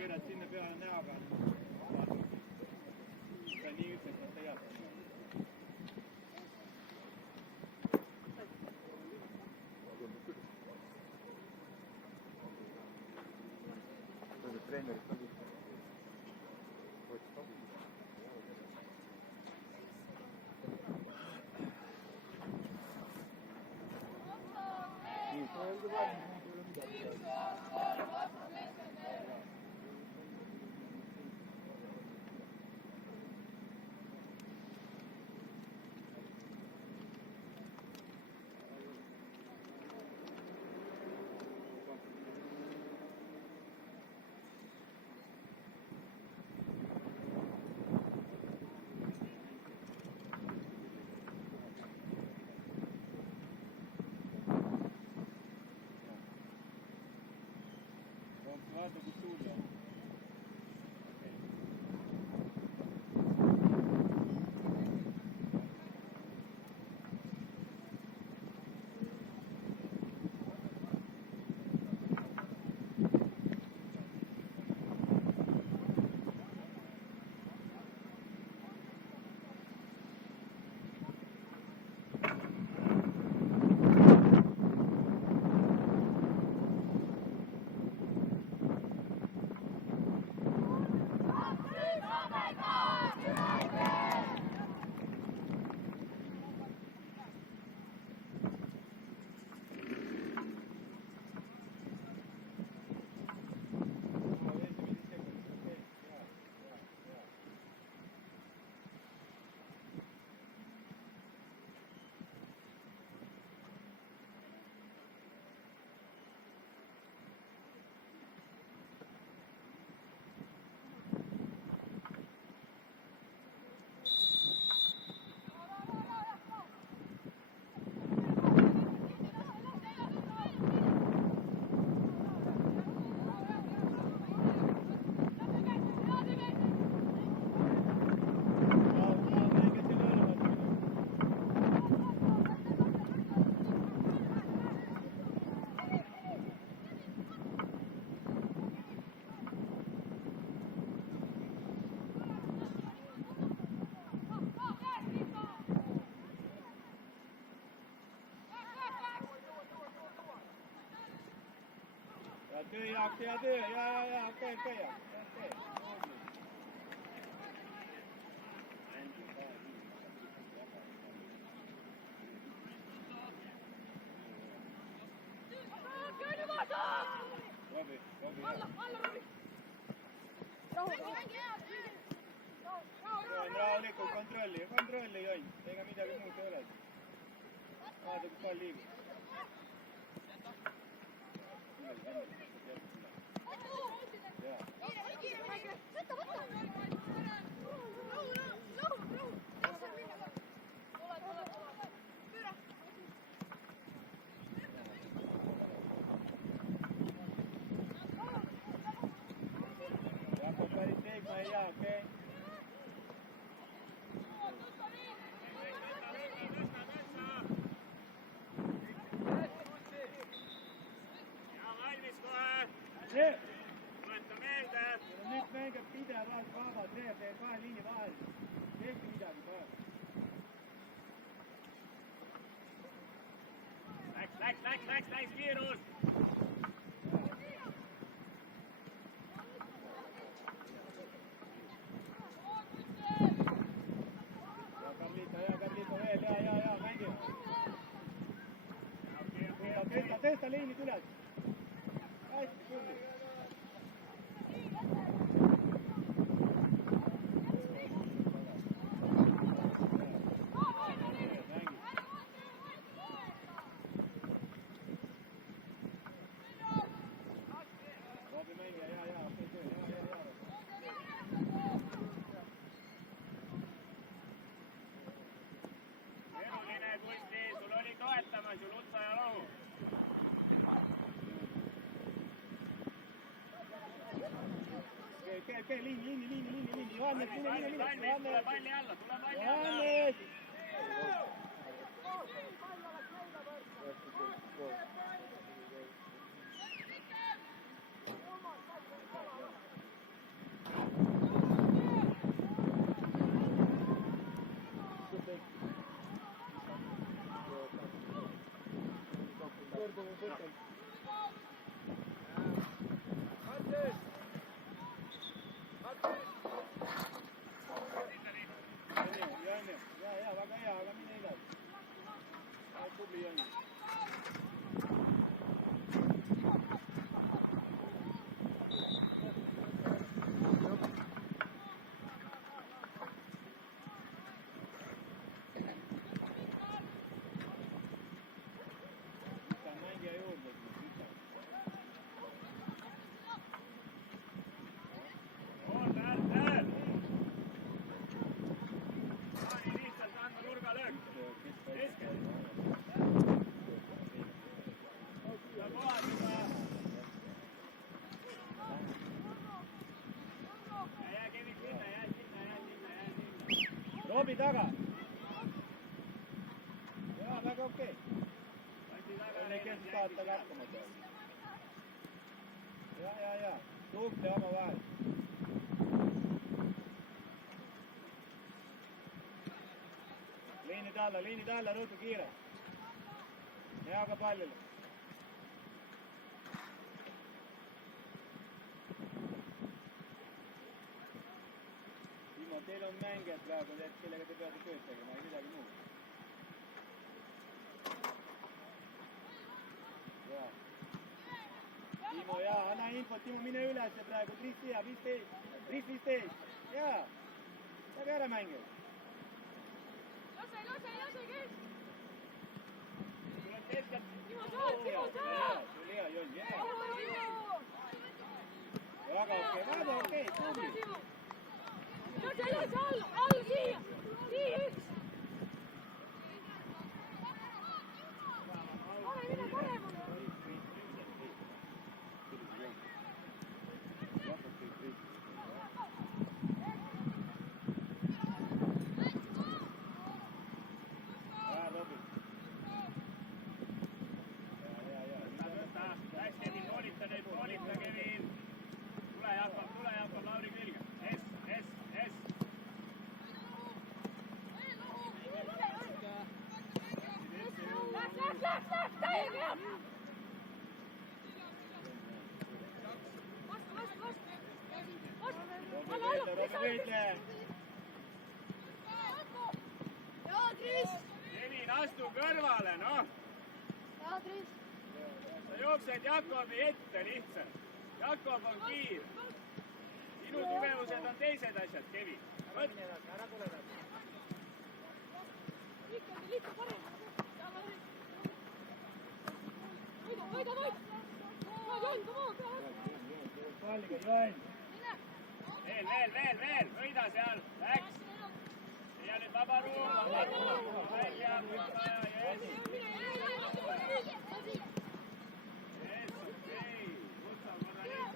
keerad sinna peale näoga. Ta nii ütleb, et ta jääb. Treenerid on lihtne. Vaata, kus suuda. Töö, Jaak, hea töö, ja, okei. Rahulikult kontrolli, Jonn, ega midagi muud ei ole. Vaata, kus pall liigub. Okay. Nüüd mängib pidevalt vabad veed kahe liini vahel. Tehke midagi kohe. Läks kiirus! Carlito veel, ja, mängib. Tõsta liinid üles. Hästi kurdi. Okei, liini. Johannes, mine. Tule palli alla. puhtalt. Ja, väga hea, aga mine edasi. Tubli on. Robi taga. Jaa, väga okei. On ei keelda taata hakkama peale. Ja. Suhte omavahel. Liinid alla, rõõtu kiire. Hea ka pallile. Teil on mängijad praegu, kellega te peate tööd tegema, ei midagi muud. Jaa. Timo, jaa, anna infot, Timo, mine üles praegu, Tristi ja 15. Jaa, saage ära mängida. Lase, kes! Tuleb keskel. Timo, saad! Tuli hea, Jon, jää. Väga okei, tubli. Lase all, siia! Nii, üks! Mine paremale! Koolita Kevin. Tule hakkab Lauri külge. S. Läks, täiega hea! Kevin, astu kõrvale, noh! Sa jooksed Jakobi ette lihtsalt. Jakob on kiir. Sinu tugevused on teised asjad, Kevin. Ära tule edasi. Liitu parem. Võida! Joon, come on! Palge, Joen! Veel! Võida seal! Läks! Ja nüüd vaba ruum! Välja!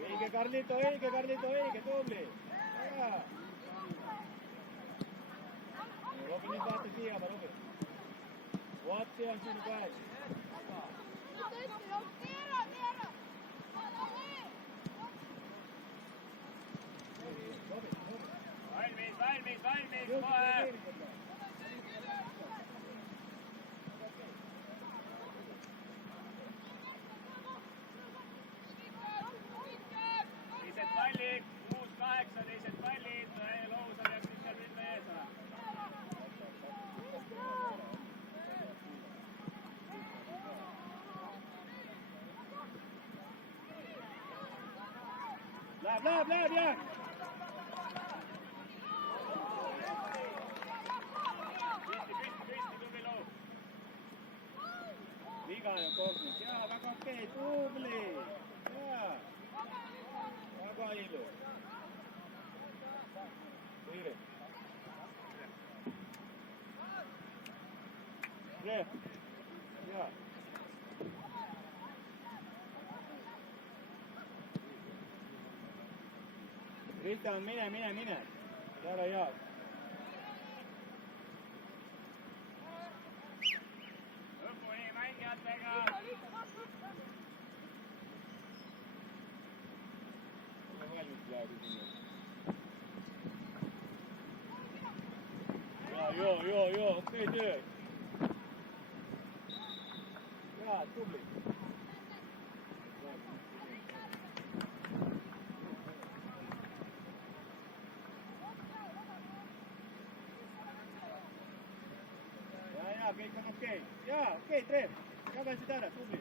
Õige, Carlito, tubli! Robi, nüüd vaata siia, Robi. Vaat see on sinu käes. Valmis, kohe! Teised pallid, 6-8 teised pallid, Lousa peaks nüüd seal ründe ees olema. Läheb, jah! Vigane Kognik, jaa, väga okei, tubli! Jaa! Väga ilus! Kiire! Rehv! Jaa! Rita, mine! Täällä jaa! Joo, okei työ. Jaa, tubli. kõik on okei. Jaa, okei, Trev. Jagasid ära, tubli.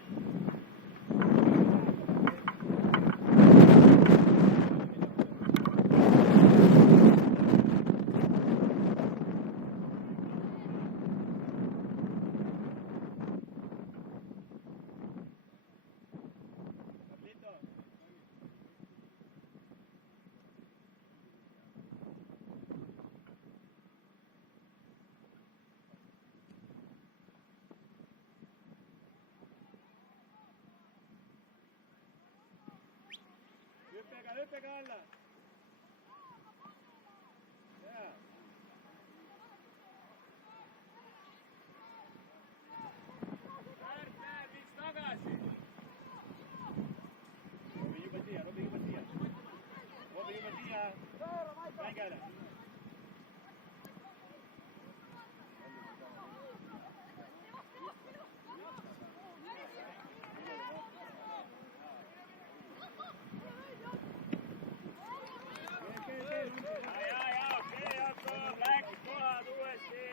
Hüppega alla. Jaa. Määr, viis tagasi. Robi juba siia. Mängi ära. Ja, okei, Jakob, läks kohad uuesti.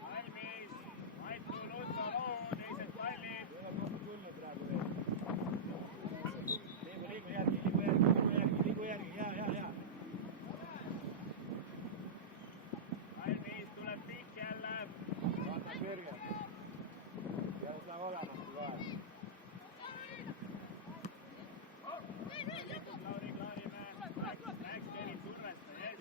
Valmis, Maitu Lutso Loo, teised pallid. Liigu järgi. Jaa. Valmis, tuleb pikk jälle. Vaata kõrge. Ja saab olema kohe. Lauri Klaarimäe, läks Kevin survesta, yes.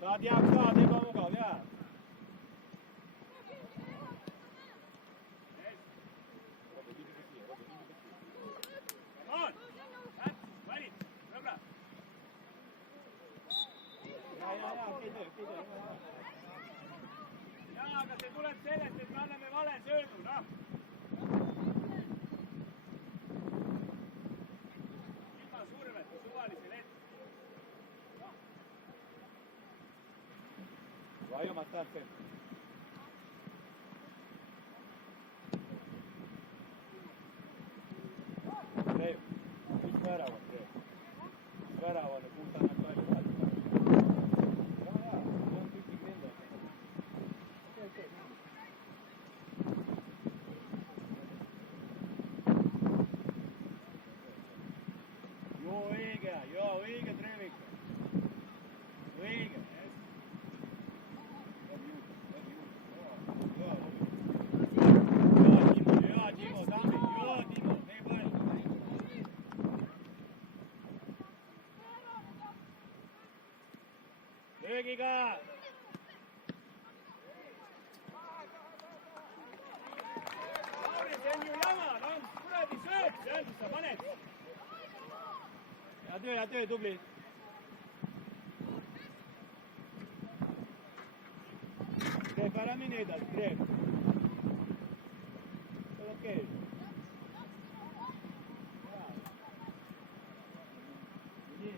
Saad jääb ka, ebamugav, jaa. Come on, that's valid, sõbra. Jaa, okei töö. Jaa, aga see tuleb sellest, et me anname vale söödu, noh. Ilma surveta, suvalisel hetkel. Vajumat tahab see. Trev, üks värav on Trev. Üks värav on ja kuus annab palju. Jaa, see on tükki grinda. Okei. Joo, õige Trevik. Õige. Timo, Timo, mee pall. Löögiga. Lauri, see on ju jama, no kuradi sööb seal, mis sa paned. Hea töö, tubli. Trev, ära mine edasi, Trev. See on okei. Nii.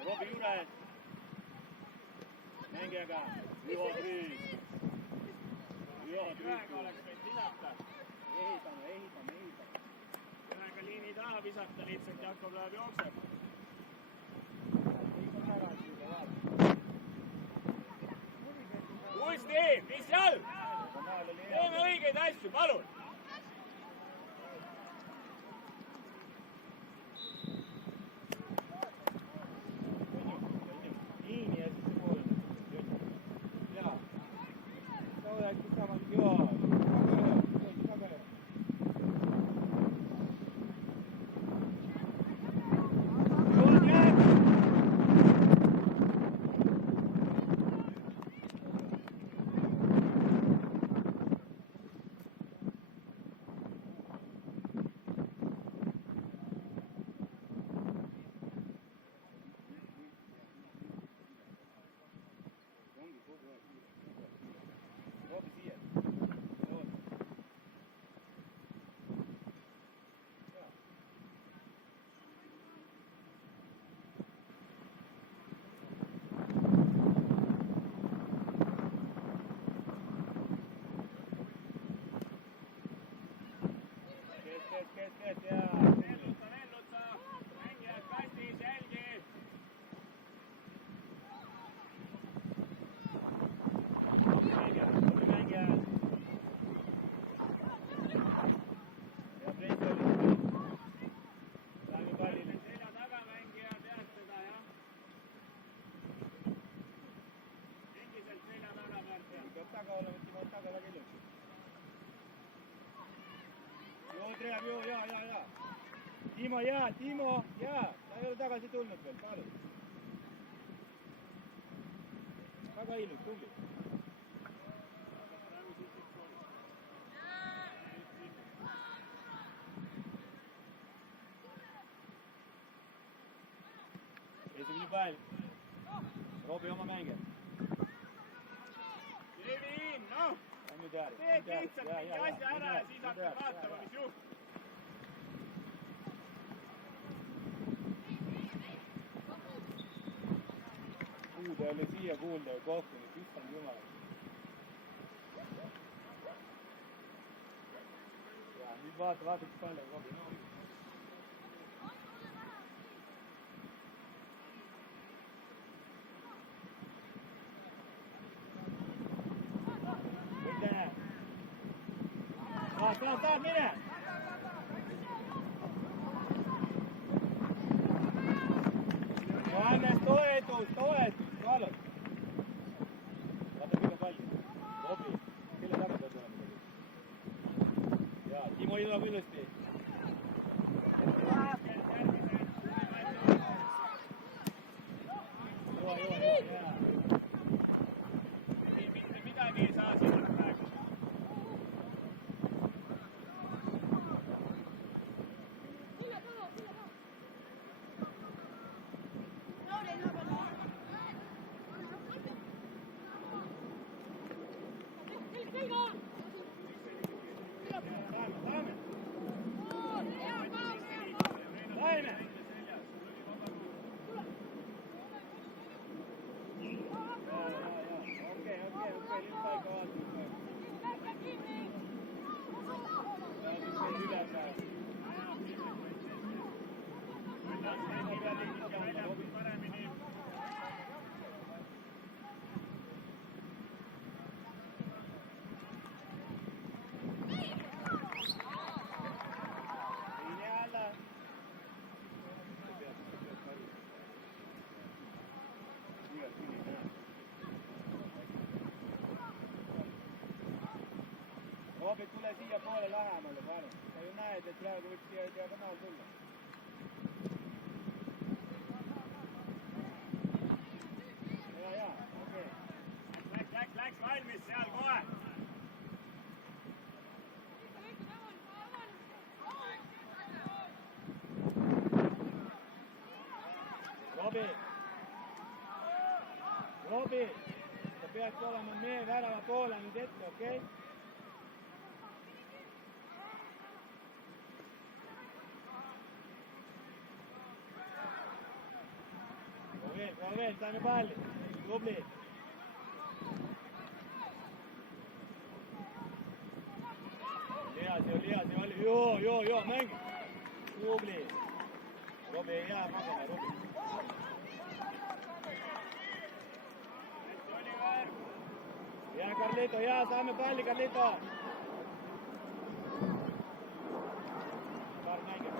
Robi juures. Mängijaga. Juho Trüüs. Ühega oleks võinud visata. Ehitame. Ühega liini taha visata, lihtsalt Jakob läheb jookseb. Uuesti, mis jalg? Teeme õigeid asju, palun. Nii ja siis see pool. Jaa. Sa oleksid samas, jaa. Väga hea. Joon jääb! väga ilus. Joo, Treab, joo, jaa. Timo, jaa. Ta ei ole tagasi tulnud veel, palun. Väga ilus, tubli. Esimene pall. Robi oma mänge. Kevin, noh! Teed lihtsalt mingi asja ära ja siis hakkad vaatama, mis juhtub. Kuulda ei ole siia kuulda ja kohtunik, issand jumal. Ja nüüd vaata, kus palju Robi. Saad, mine! Johannes, toetus, palun! Vaata, küll on palju. Robi, kelle taga peab olema? Jaa, Timo ilmab ilusti. Jaa. Mitte midagi ei saa sinna praegu. Robi, tule siia poole lähemale, palun. Sa ju näed, et praegu võiks siia diagonaal tulla. Jaa, okei. Läks valmis seal kohe. Robi, sa peaks olema meie värava poole nüüd ette, okei? Prova veel, saame palli. Tubli. Liasi, oli. Joo, mängi. Tubli. Robi ei jää magama, Robi. Jaa, Carlito, saame palli, Carlito. Paar mänge.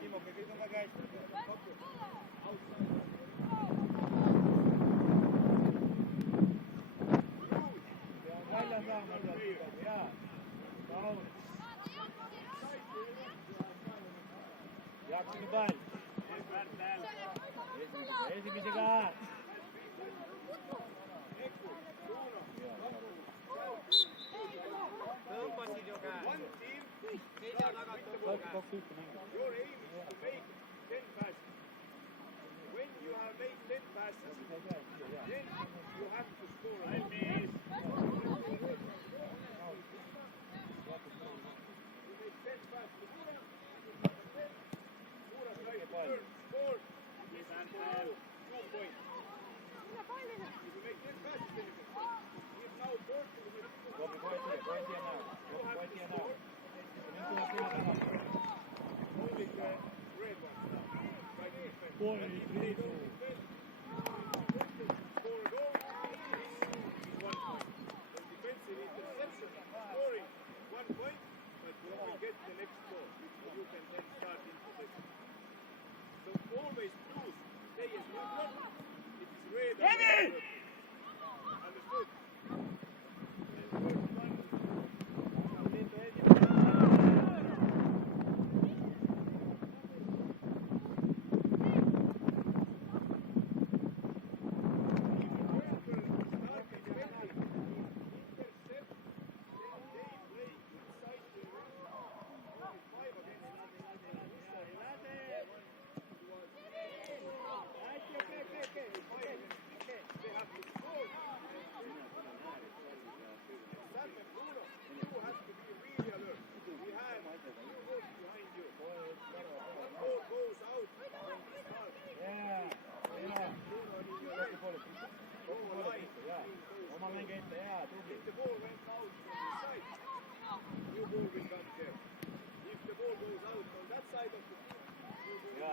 Timo, que kõik on väga hästi. Pead välja saama sealt midagi, jaa. Kaunis. Jaksime pall. Esimesega. Ja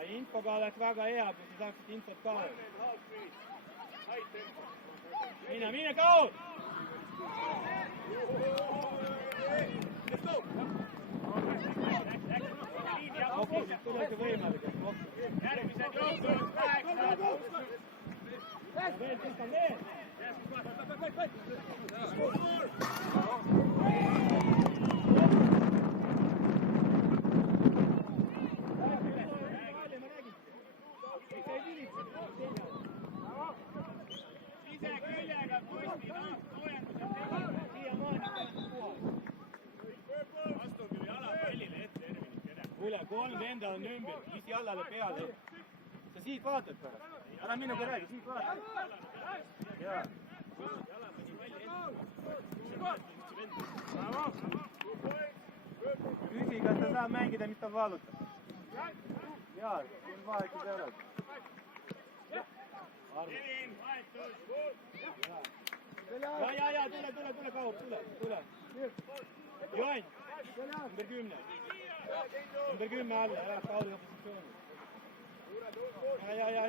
infoga oleks väga hea, kui sa saaksid infot ka. Mine kaud! Okei, siis tulete võimalik. Järgmised jooksul 8. Veel, pistan veel! Ise küljega posti soojendused tegid. Astun küll jalapallile ette, Ervin keda. Üle 3 venda on ümber, mis jalale peale. Sa siit vaatad pärast. Ära minuga räägi, siit vaatad. Jaa. Küsi, kas ta saab mängida, mis ta valutab. Jaa, kui vahetus ei ole. Kevin, vahetus. Ja, tule, Kaur, tule. Joen, number 10. Number 10 alla, ära Kauri opositsiooni.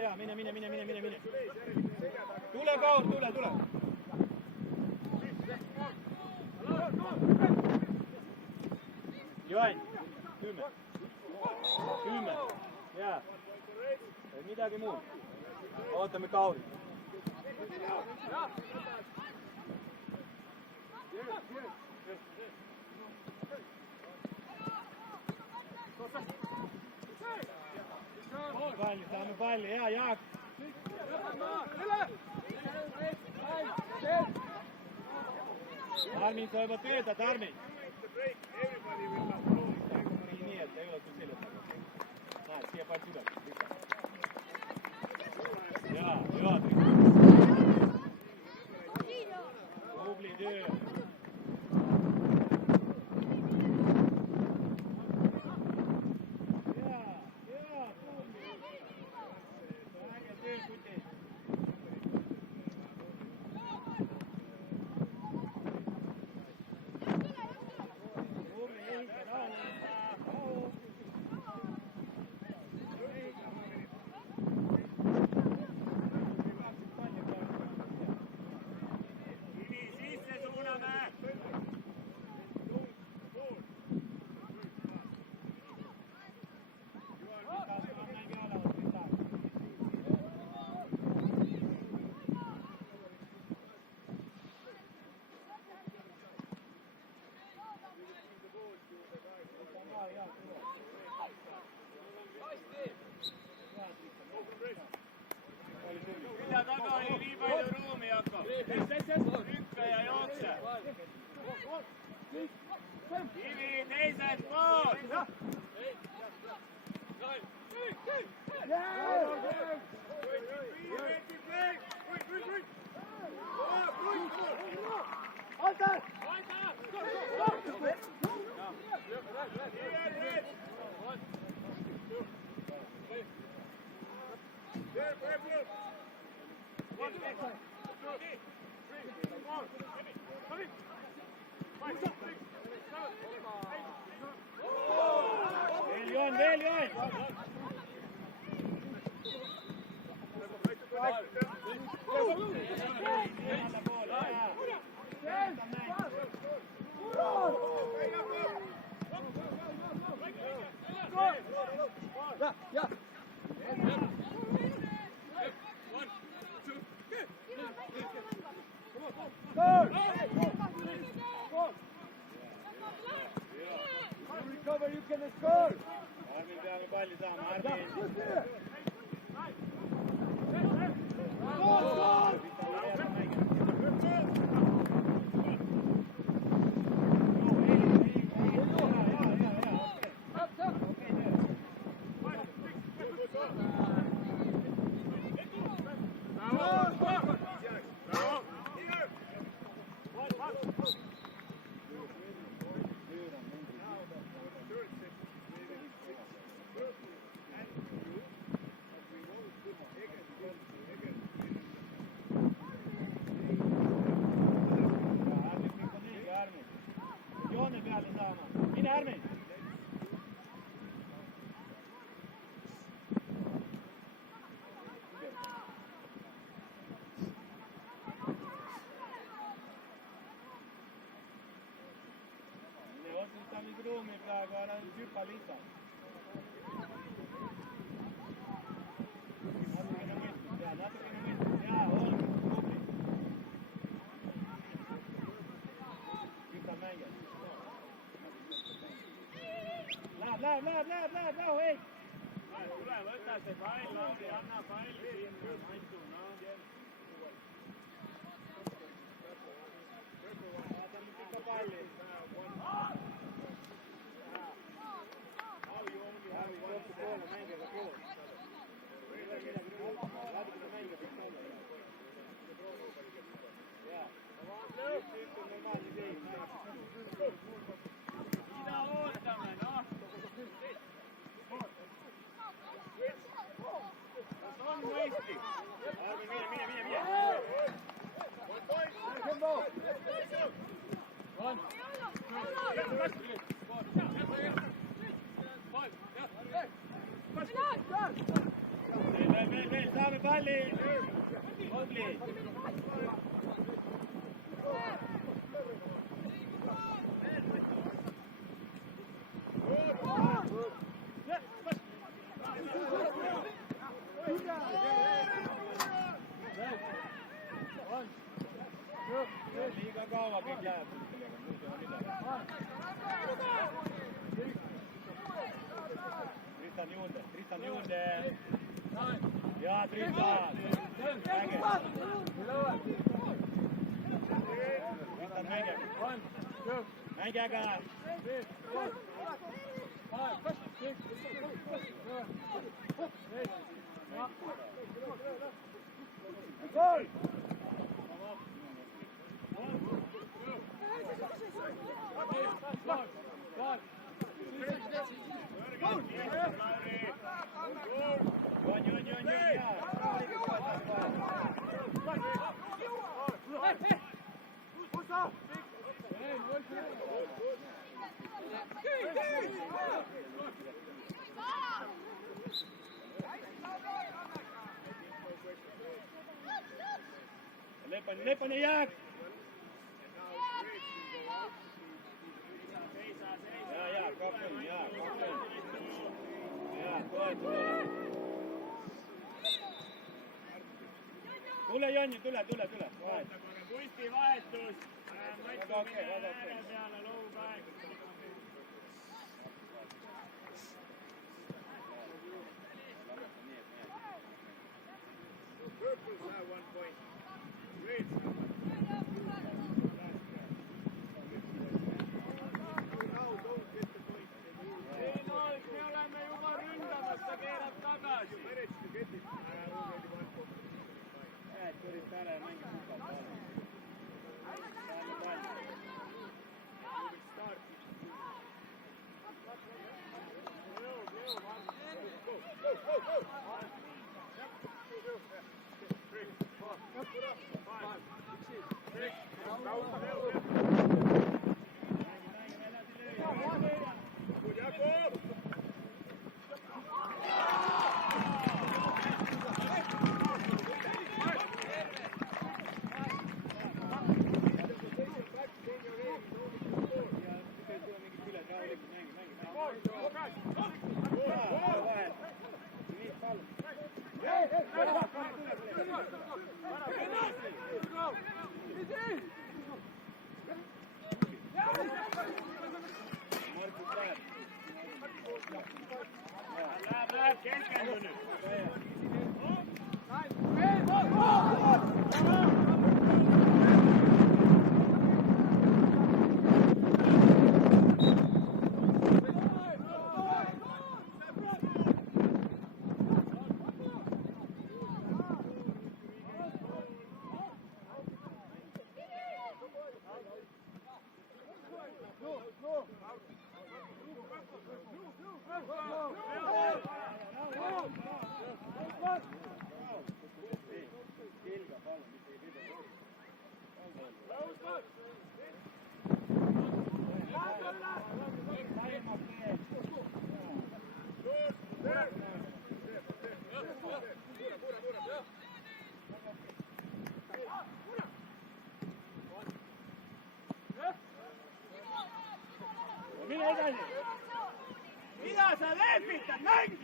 Ja, mine. Tule, Kaur, tule. Joen, 10. Jaa. Midagi muud. Ootame Kauri. Saame palli, hea Jaak. Armin, sa juba püüdad, Armin. Nii, et ei ole sul seljas. Näed, siia pall südab. Jaa, tubli töö. Külja taga oli nii palju ruumi, Jakob. Hüppe ja jookse. Kivi teiselt poolt. Veel Joon! You can score! Armin peame palli saama, Armin. Joone peale saama, mine Armin! Mine otsustamisruumi praegu, ära hüppa lihtsalt. Natukene mõistust, jaa, olge tubli. Hüppa mängija. Läheb, rahu, ei! Tule, võta see pall, Lauri, anna pall sinna, Matu, noh. Vaata nüüd ikka palli. Läbi kokku poole mängijaga koos. Läbi mängija peaks olla. Jaa. Kõik on normaalne teis. Mida ootame, noh? Kas on mõistlik? Armin, mine! Veel, saame palli! Tubli! Liiga kaua kõik läheb. Tristan juurde. Jaa, Tristan. Tristan mängib. Mängi aga. Goal! Lepane jääb! Jaa, kapten, jaa. Jaa, toeta. Tule, Jonni, tule. Puisti vahetus. Väga okei. Peale loupäev. Purples have 1 point. Great. Ei nois, me oleme juba ründamas, ta keerab tagasi. Turit ära ja mängi mukalt. lepitad, mängi!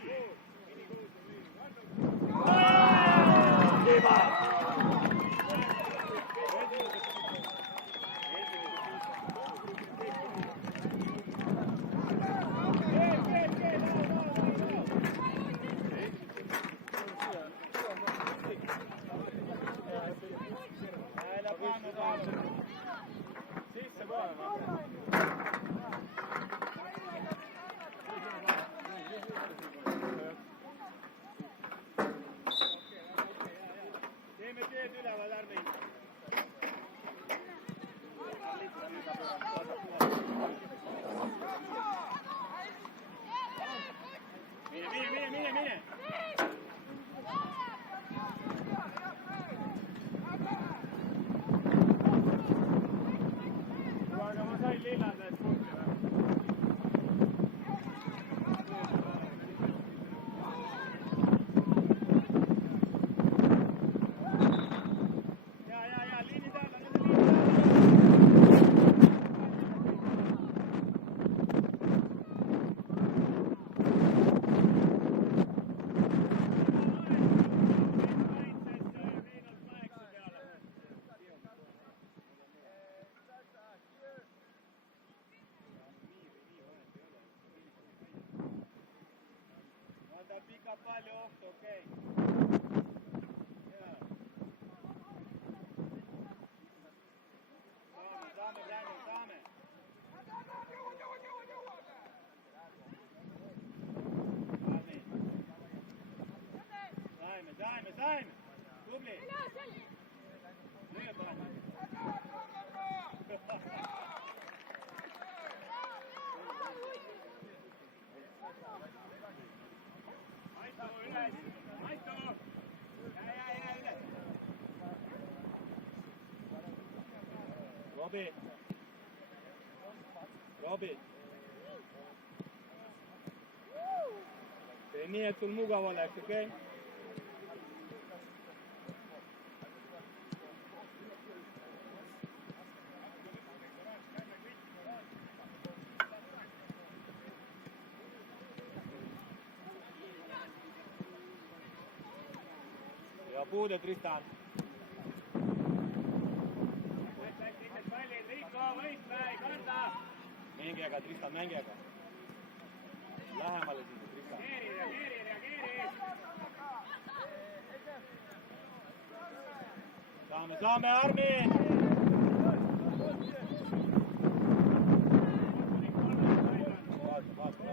Teeme tööd üleval, ärme hinda. Mine! Aga ma sain lillade eest punkti või? Ja, liinid alla, nende pica palju ohtu, okei. Saame, saame. Saime. Tubli. Löö pane. Maisto! Ja, üles! Robi! Tee nii, et sul mugav oleks, okei? Ja puude, Tristan. Mängi aga, Tristan, mängi aga. Lähemale siis, Tristan. Reageeri! Saame, Armin! Vaata.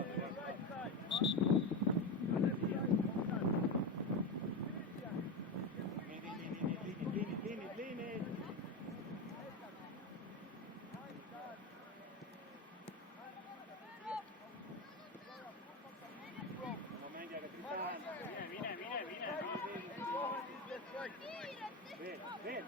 Liinid. Veel.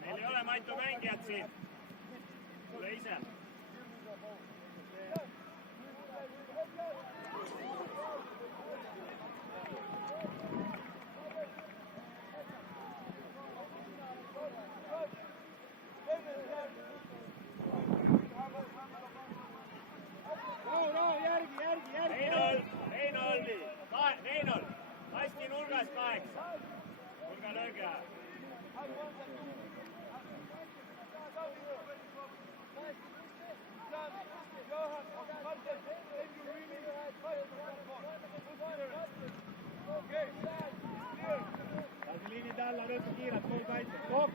Meil ei ole Maitu mängijat siin. Tule ise. Reinhold, hästi nurgas kaheks. Nurga lööge. Lasi liinid alla, rõõtsa kiirelt, pool kaitset. Kook!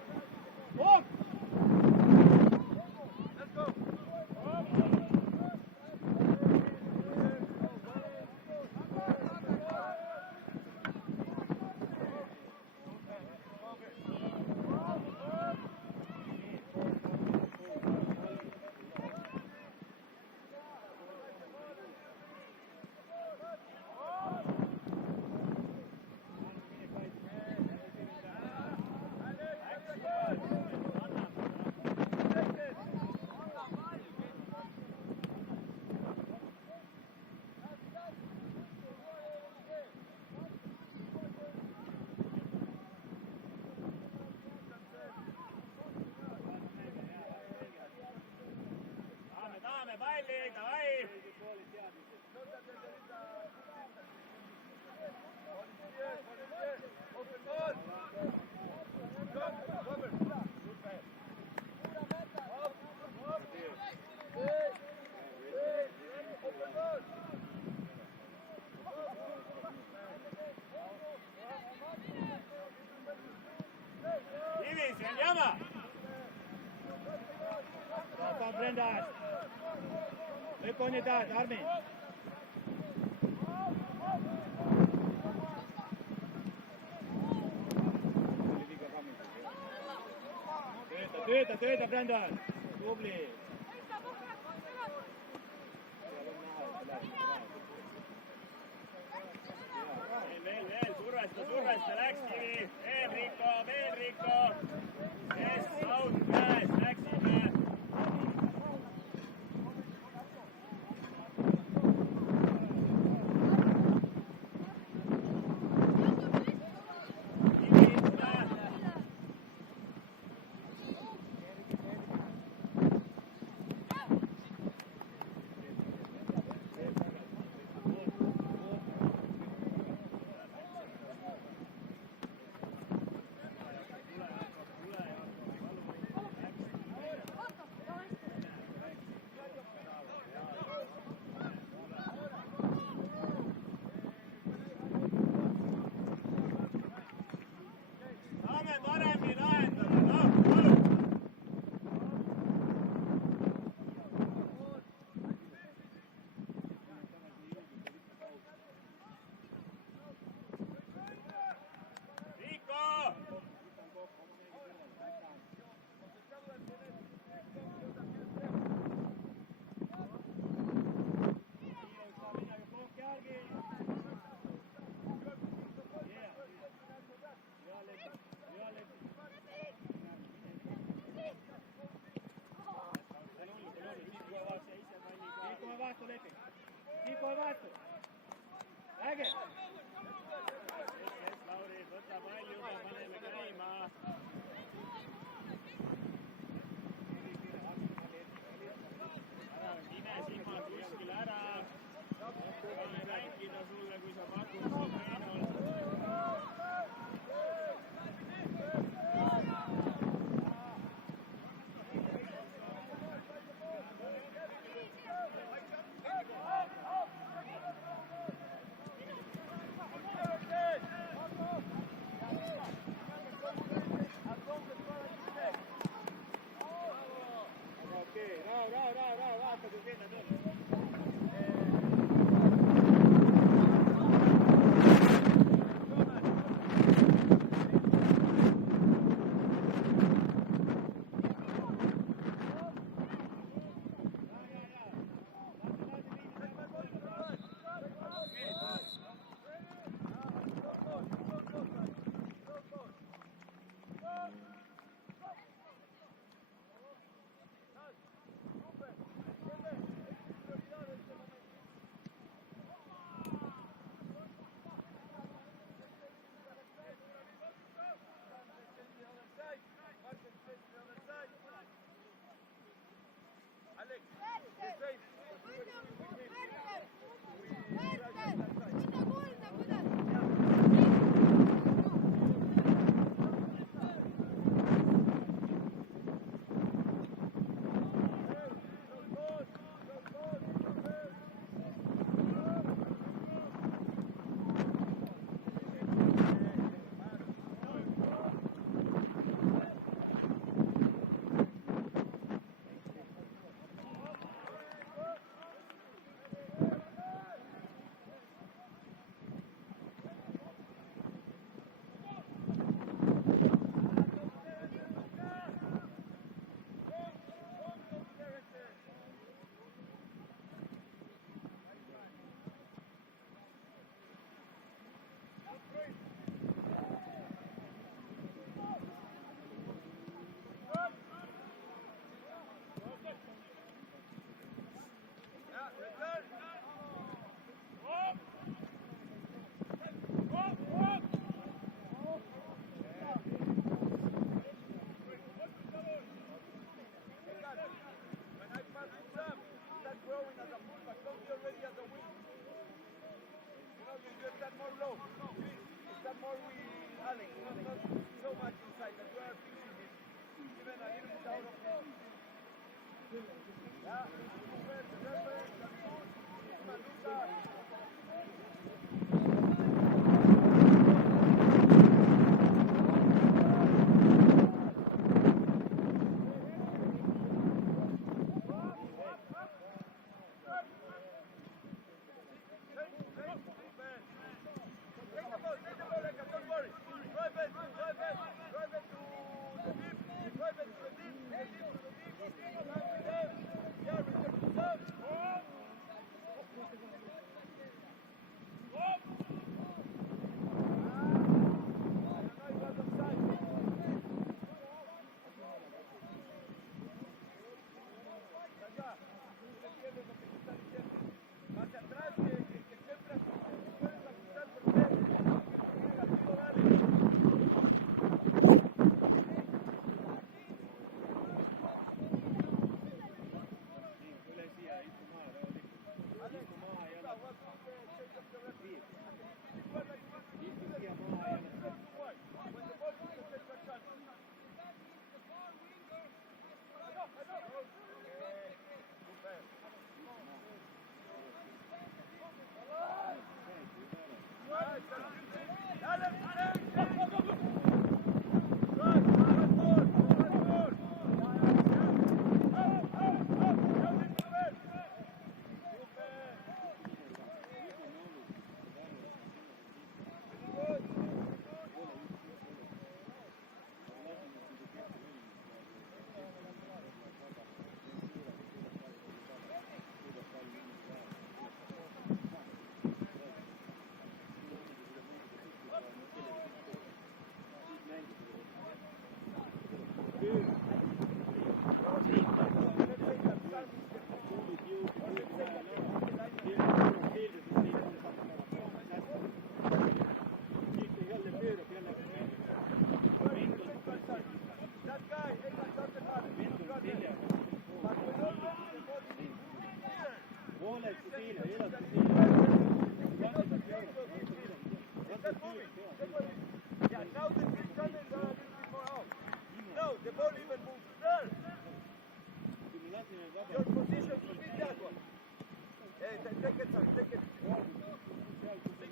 Brendan. Lõpp on ju taas, Armin. Tööta, Brendan. Tubli. Veel, survesta, Läkskivi. Veel Riiko. Yes, out, käes, läksime. Kiipo vastu. Äge. Lauri, võta pall juba, paneme käima. Ära nime silmad kuskil ära. Võime mängida sulle, kui sa pakud siin meenul.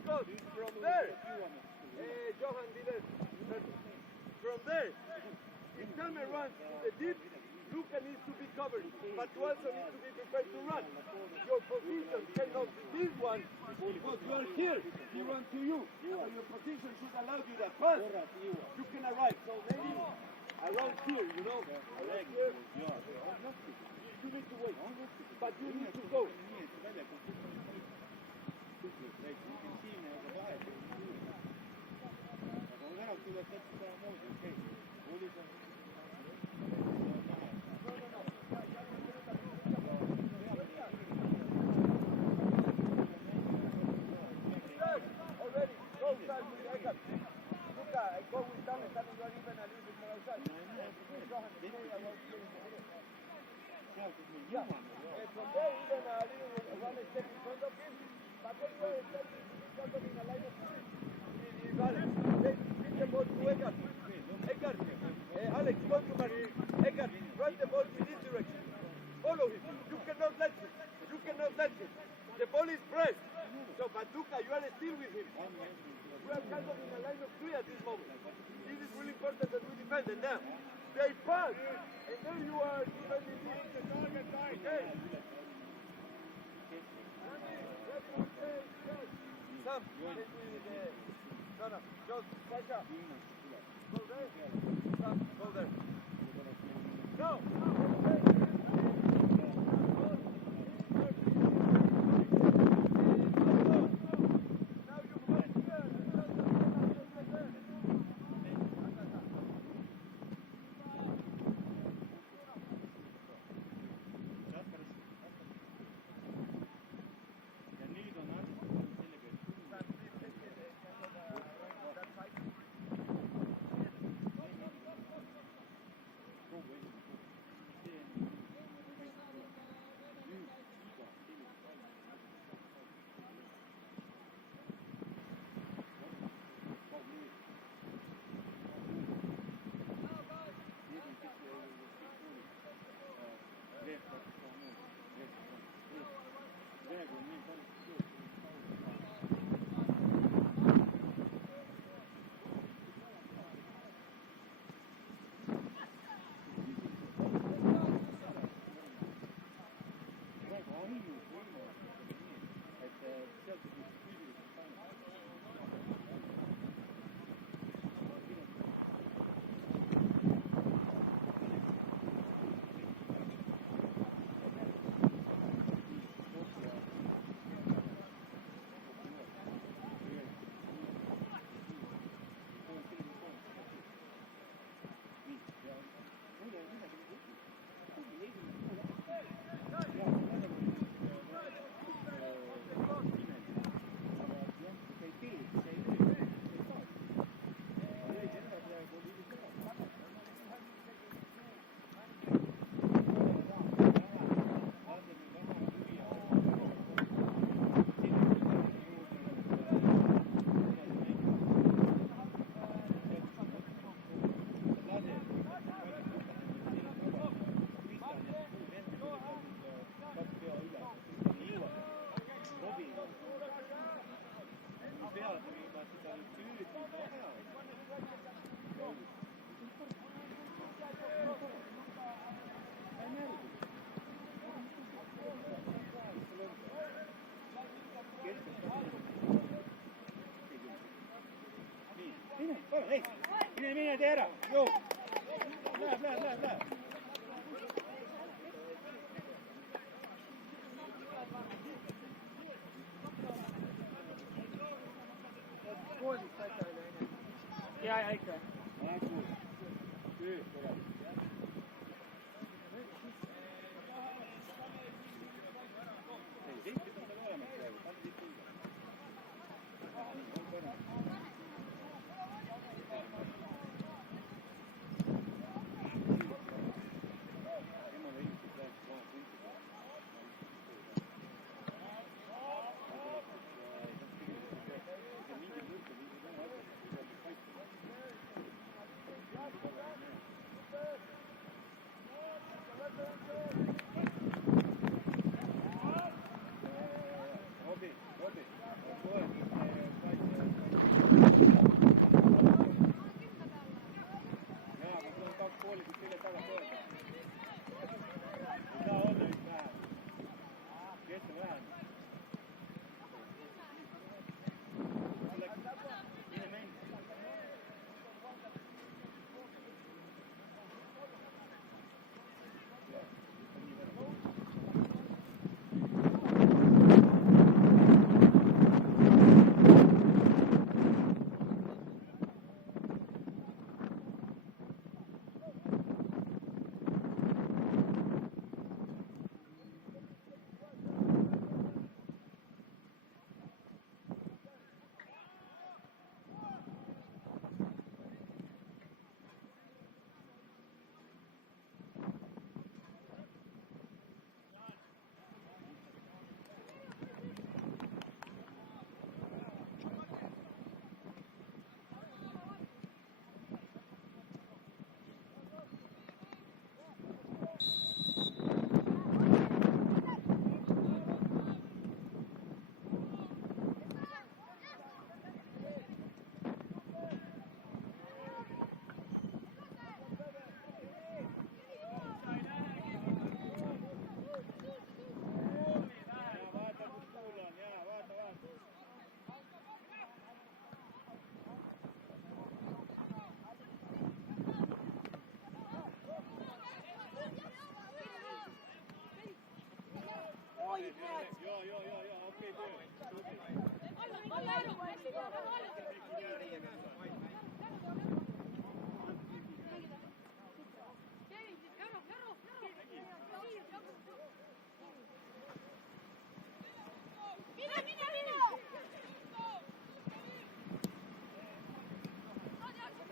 Scott, from there. Johan didn't. From there. If Telmer runs to the deep, Luka needs to be covered, but you also need to be prepared to run. Your position cannot be this one because you are here. He runs to you. So your position should allow you that pass. You can arrive. So maybe around here, you know. Around here. You need to wait. But you need to go. Already, go start with Eckert. Luka, I go with Sam and you are even a little bit more outside. Johan, stay around here in the middle. Yeah. From there, even a little one step in front of him. But then you are stepping in front of him in a line of three. He got it. Give the ball to Eckert. Eckert. Alex, go to Martin. Eckert, run the ball in this direction. Follow him. You cannot let him. You cannot let him. The ball is pressed. So, but Luka, you are still with him. We are kind of in a line of three at this moment. This is really important that we defend it now. They pass, and then you are defending this. Okay. Sam, take me the... No, just Sasha. Go there. Sam, go there. No! Mine, tee ära! Joo! Läheb! Ja, ikka.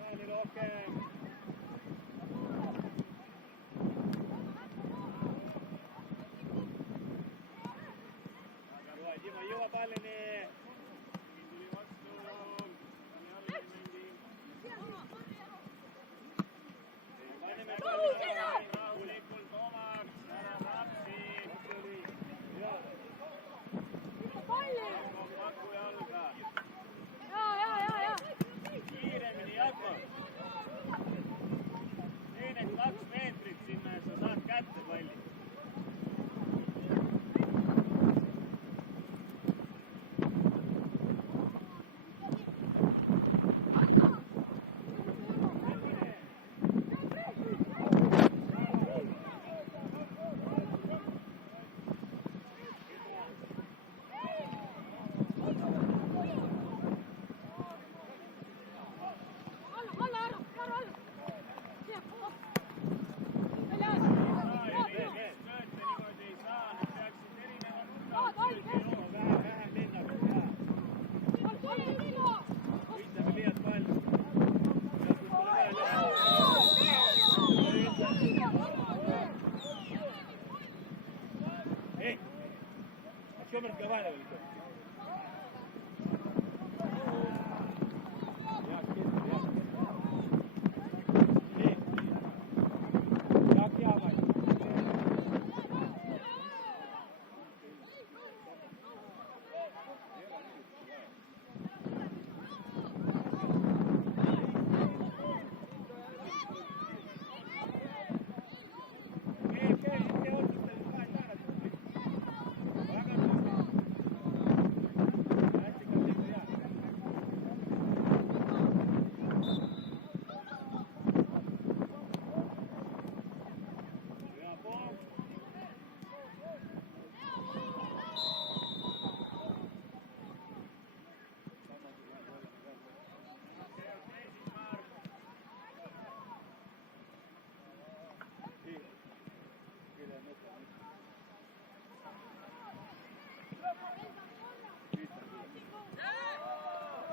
Meeli rohkem. Aga loe, Timo ei jõua pallini. Tuli vastu. Paneme rahulikult omaks. Ära rapsi. Paku jalga. Kiiremini Jakob. Tee need 2 meetrit sinna ja sa saad kätte palli.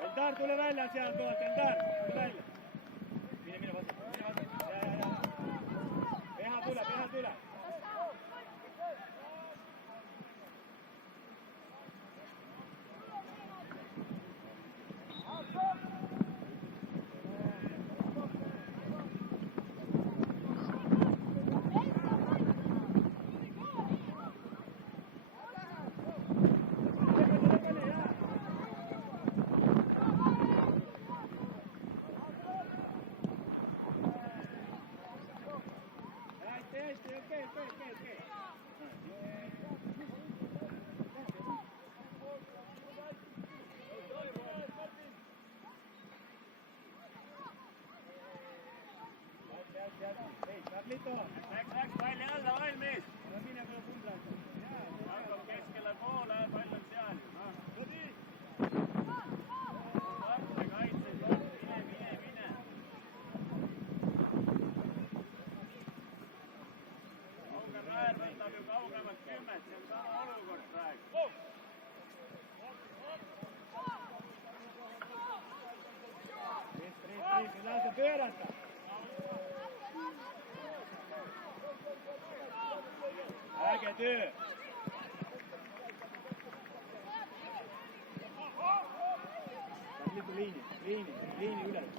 Eldar, tule välja sealt kohalt, Eldar, tule välja. Mine vastu, Peha tule. Läks palli alla, valmis! Hakkab keskele poole, pall on seal. Tartse kaitses, mine. Auger Raer võtab ju kaugemalt 10, see on sama olukord praegu. Riis, lase pöörata! Äge töö! Liidu liini üles.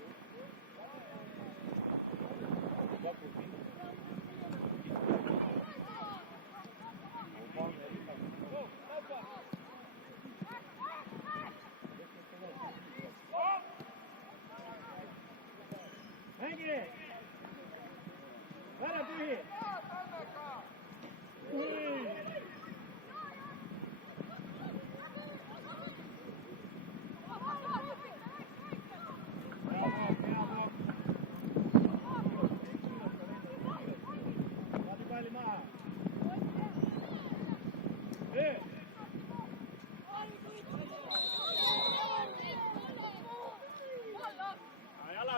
Mängi! Värav tühi!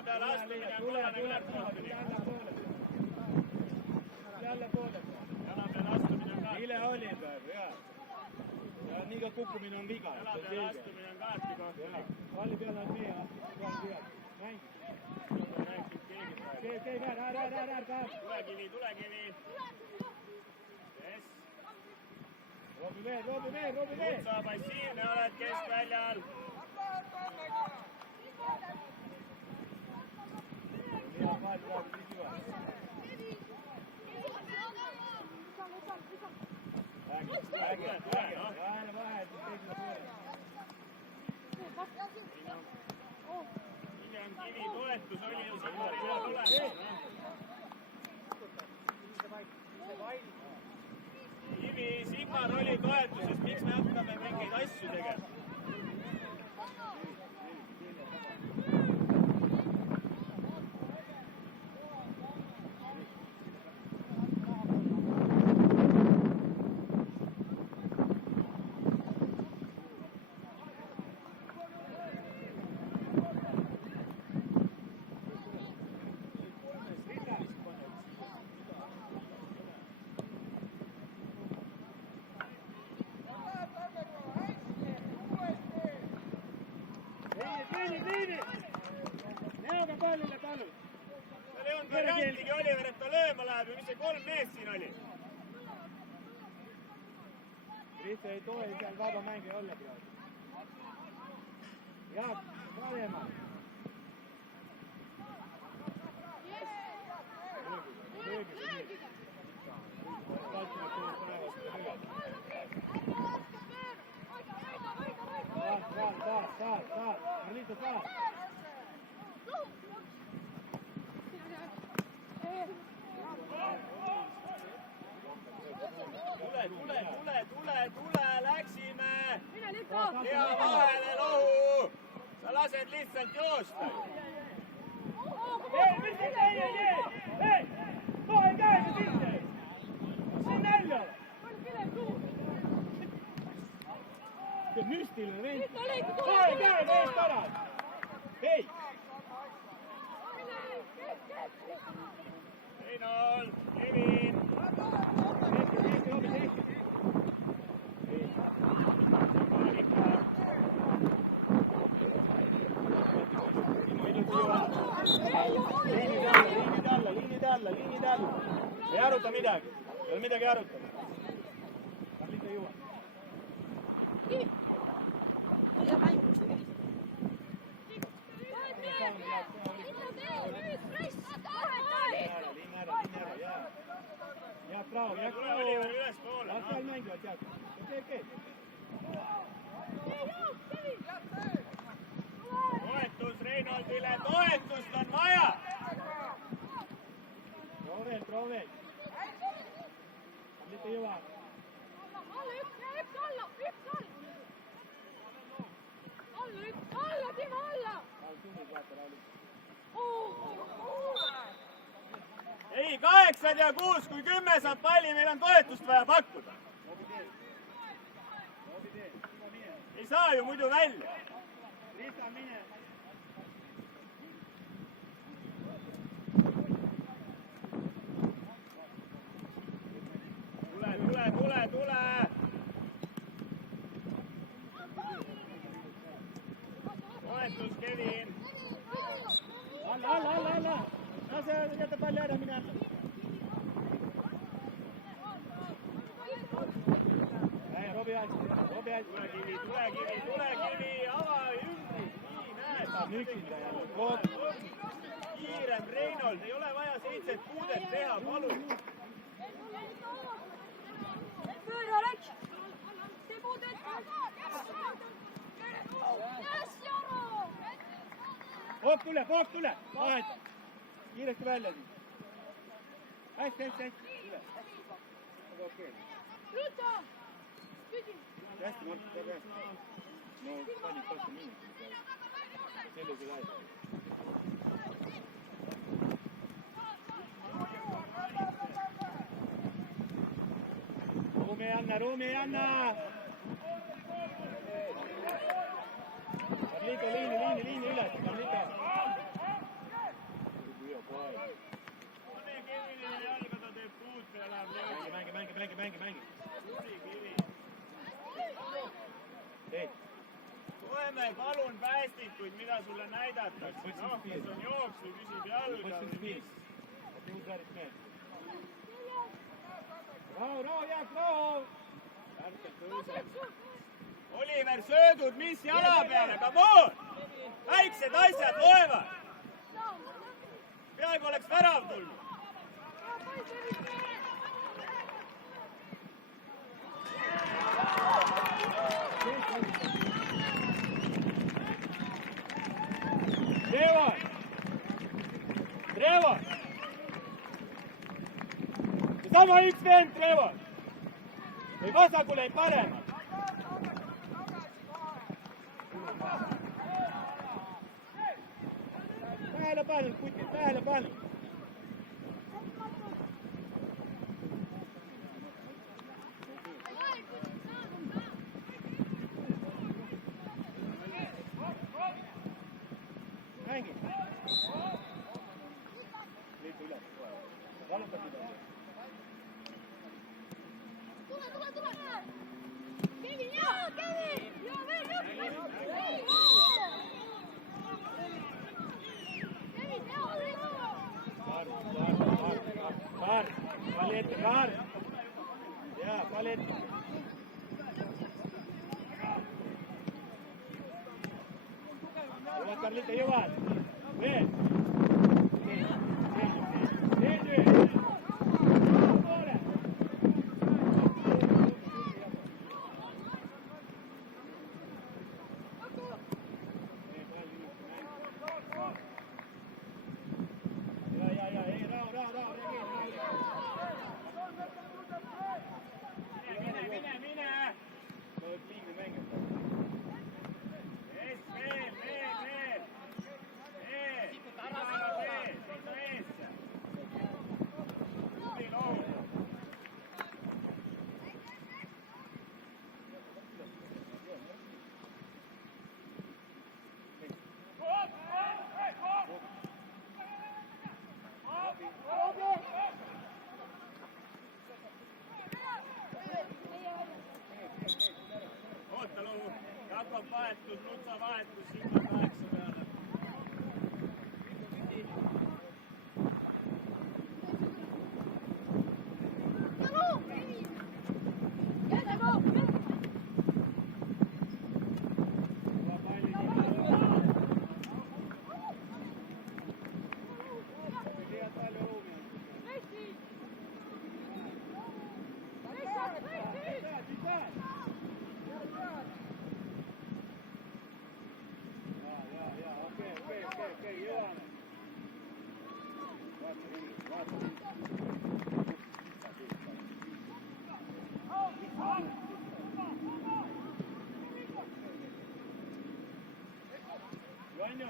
peale astumine on kollane kaart kohtuni. Jälle poole. Jala peale astumine on kaart. Ile oli praegu, jaa. Ja nii ka kukkumine on viga. Jala peale astumine on kaarti kohtuni. Palli peale on meie astumine. Mäng. Käi väär. Tulekivi. Yes. Roobi veel. Kutsa passiivne oled keskväljal. Hea pall praegu nii süva. Äge. Vahel, teisele poole. Hiljem Kivi toetus oli ju Sigmarile tulemas. Kivi, Sigmar oli toetuses, miks me hakkame mingeid asju tegema? Neoga pallile palun. Seal ei olnud variantigi Oliver, et ta lööma läheb ja mis see 3 meest siin oli? Kristo ei tohi seal vaba mänge olla praegu. Jaak, parema. Saad. Marlito, saad. Tule, läksime! Hea vahele lohu! Sa lased lihtsalt joosta! Ei, mitte ei! Kohe käime sisse! See nälja! See on müstiline vend! Kohe käime eest ära! Hei! Reinol, Kevin! Liinid alla. Ei aruta midagi. Ei ole midagi arutada. Marlito juua. Jaak, bravo. Oliver ülespoole. Las seal mängivad, Jaak. Okei. Toetus Reinoldile, toetust on vaja! Proo veel. Marlito juua. Alla, Timo, alla! Ei, 8 ja 6, kui 10 saab palli, meil on toetust vaja pakkuda. Ei saa ju muidu välja. Tule! Toetus, Kevin! Alla! Lase jätta palli ära, mine alla. Robi aeg. Tulekivi, ava ümbrus, nii näed. Ta on üksinda jälle. Kiirem Reinold, ei ole vaja 7 puudet teha, palun. Pööra, Alex! See puudet! Yes, Jaro! Pook tule! Vahet! Kiiresti välja siis. Hästi. Okei. Luta! Küsi! Hästi, Martin, teeb hästi. No, pannid vastu mingi. Sellisel ajal. Ruumi ei anna! Marlito, liini üles, Marlito. Pane Kevinile jalga, ta teeb puute ja läheb löögi. Mängi. Tubli Kevin. Teet. Loeme palun päästikuid, mida sulle näidatakse. Noh, kes on jooksnud, küsib jalga või mis. Rahu, Jaak, rahu! Ärkab tõuseb. Oliver, söödud, mis jala peale, come on! Väiksed asjad loevad! Peaaegu oleks värav tulnud. Trevor! Sama üks vend, Trevor! Ei vasakule, ei parema! Tähelepanu, Putin, tähelepanu! Mängi! Liitu üles, valuta seda. Tule! Kevin, jaa, Kevin! Jaa, veel jõudu! Kevin, jaa, veel jõudu! Kaar, palli ette, Kaar! Jaa, palli ette! Jõuad, Karlita, jõuad! Veel! Veel nüüd! Poole! Mine! Liigne mängida. Ees, veel! Tubli loom. Oota, Luhu. Jakob vahetus, Lutsa vahetus, Silva 8 peale. Bueno.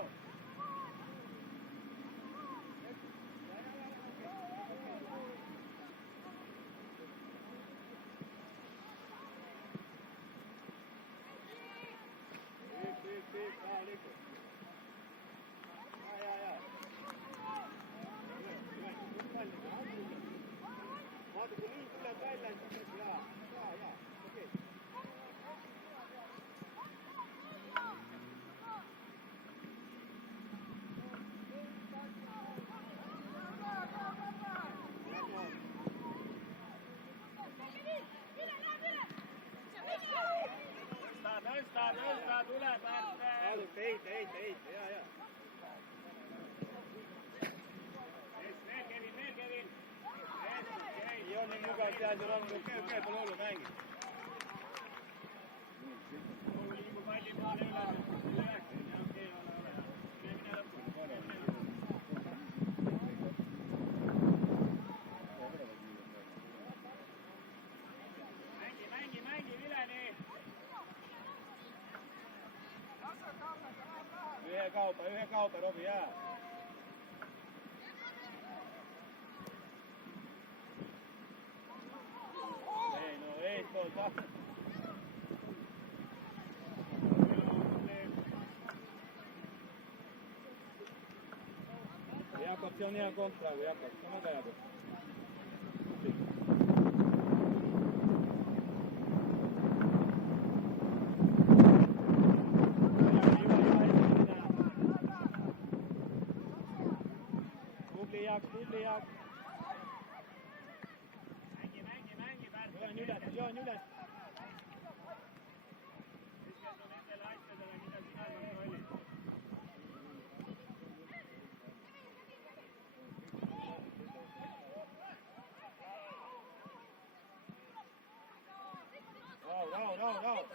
Tõsta, tuleb Ärtel. Heita, jaa. Veel Kevin. Ei ole nii mugav seal, seal on okei, pole hullu mängida. Liigu palli maale üle. Okei, ole. Mine lõppu. Mängi, Vileni. Ühe kaupa, Robi, jää. Ei, no eespool vahva. Jakob see on hea komp praegu, Jakob, see on väga hea komp. Tubli Jaak. Mängi, Pärt. Joon üles. Keskendu nendele asjadele, mida sina kontrollid. Rahu.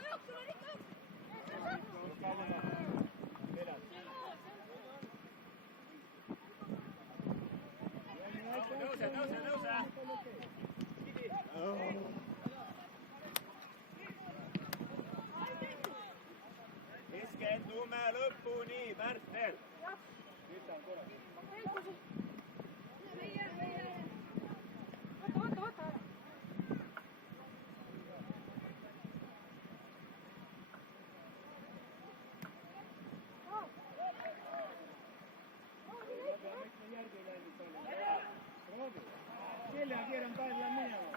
Tõuse. Keskendume lõpuni, Pärtel. Kelja keeran kaela minema.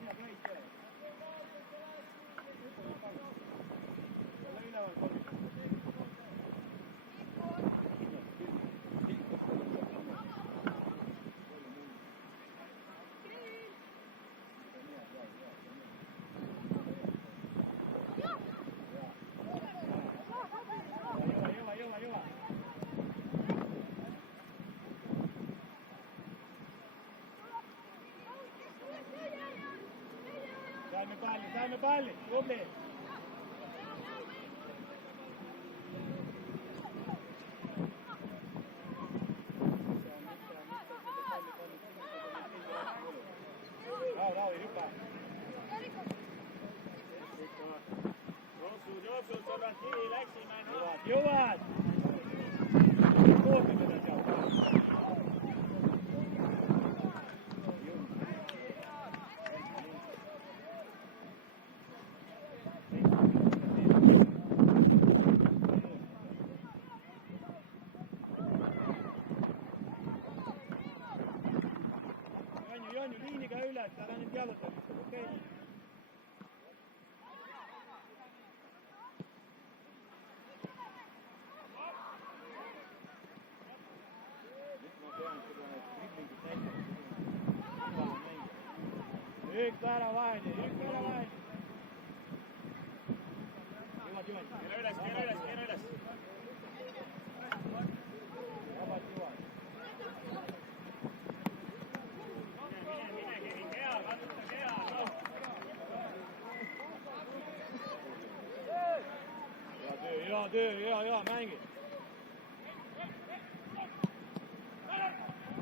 Hea Kait jää. Ole üleval kobi. Jõua. Saime palli, tubli. Rahu, ei hüppa. Jooksud, sõbrad, kivi läksime. Jõuad. Koosme seda seal. Joonju, liiniga üles, ära nüüd jalutamist, okei? Nüüd ma pean seda need driblingid näitama. Üks ära vahele. Jõuad. Keera üles. Vabalt jõuad. Hea töö, mängi.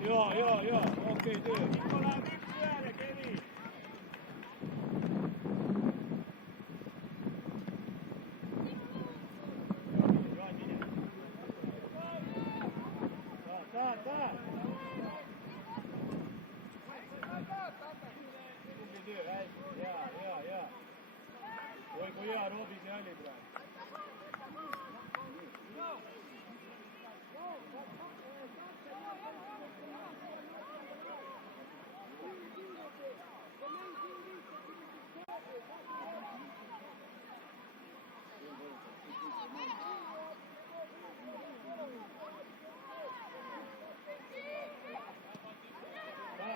Hea, okei töö. Nikola, üks ühele, Kevi. Saa. Tubli töö, hästi, hea. Oi, kui hea Roobi see oli praegu.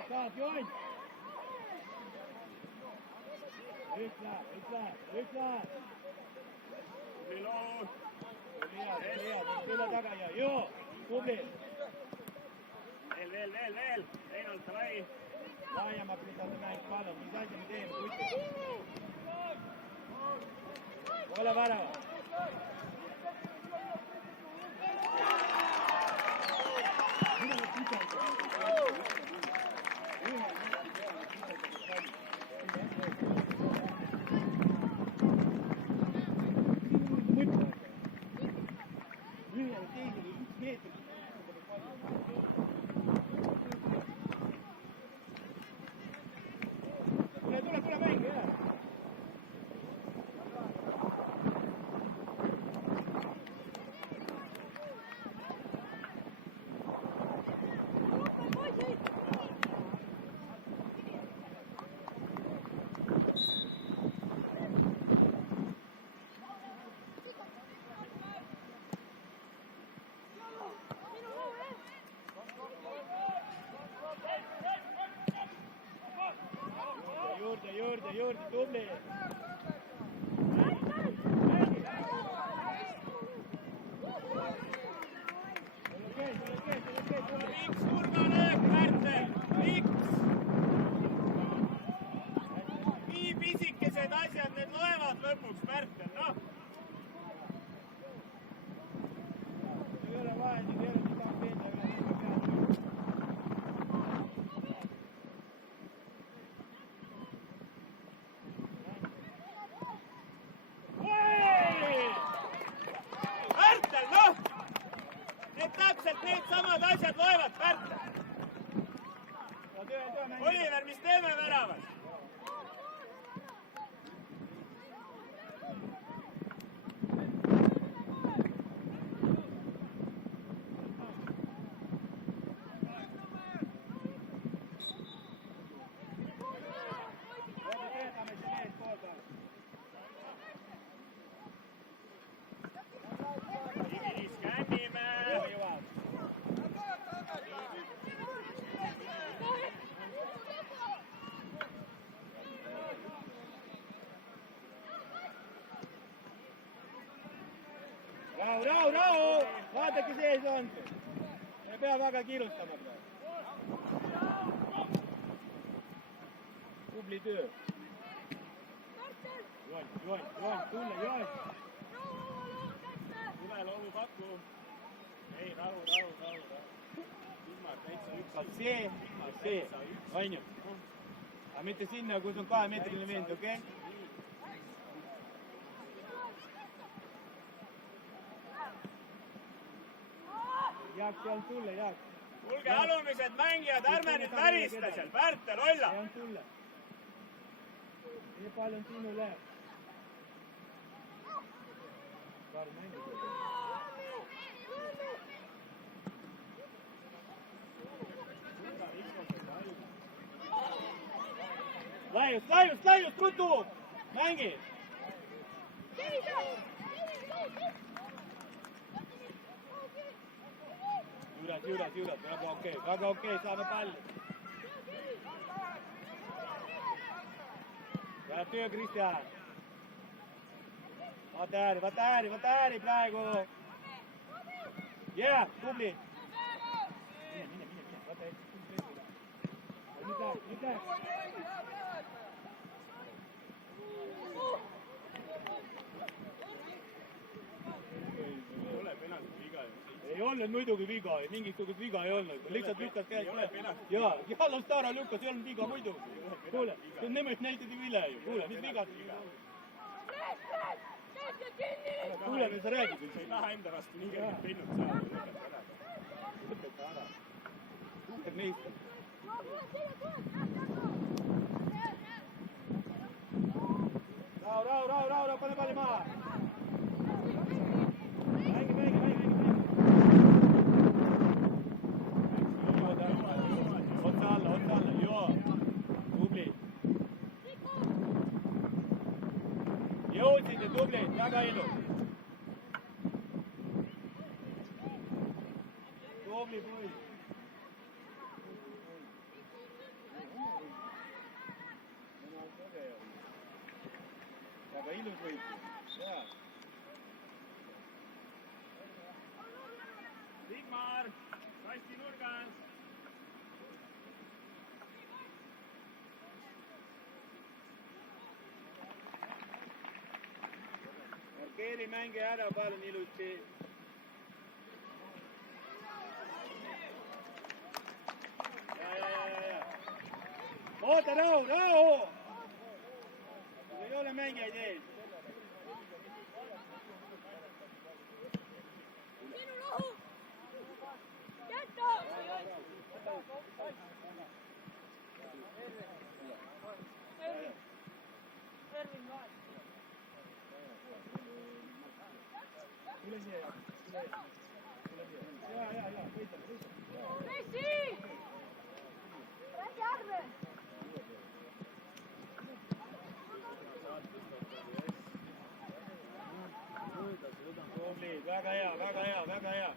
Saad, Joon! Üks läheb! Piloot! Hea, üle taga ja joo! Tubli! Veel! Reinald, davai! Laiemalt nüüd mäng, palun, mis asi me teeme, kutti? Ole värava! Tule mäng, jah! tubli. Miks nurgalöök, Pärtel? Miks? Nii pisikesed asjad, need loevad lõpuks, Pärtel, noh. Ei ole vaja nii keeruline taha teha, aga nii peab. Pärtel, noh! Need täpselt needsamad asjad loevad, Pärtel. Oliver, mis teeme väravas? Rahu! Vaadake sees on. Ei pea väga kiirustama praegu. Tubli töö. Joon, tulle, Joon. Tule, loomu paku. Ei, rahu. Ilmar, täitsa üks. See, on ju. Aga mitte sinna, kus on 2-meetrine vend, okei? Jaak, see on sulle, Jaak. Kuulge, alumised mängijad, ärme nüüd värista seal, Pärtel, olla! See on sulle. Nii palju on sinule. Paar mängu. Laius, rutu! Mängi! Juuras, väga okei, saame palli. Hea töö, Kristjan. Vaata ääri praegu. Jää, tubli. Mine. Mida? Ei olnud muidugi viga, mingisugust viga ei olnud, lihtsalt lükkas käest. Jaa, Lastara lükkas, ei olnud viga muidugi. Kuule, nemad näitasid üle ju, kuule, mis viga see viga? Kuule, mis sa räägid üldse? Ei taha enda vastu nii kergelt pinnut saada, Lõpeta ära. Suhted meist. Rahu, pane palli maha. Mängi. Otsa alla, joo. Tubli. Jõudsid ja tubli, väga ilus. Tubli poiss. Väga ilus võitlus, jaa. Sigmar, kasti nurgas. Markeeri mängi ära, palun ilusti. Ja. Oota, rahu! Ei ole mängijaid ees. Väga hea.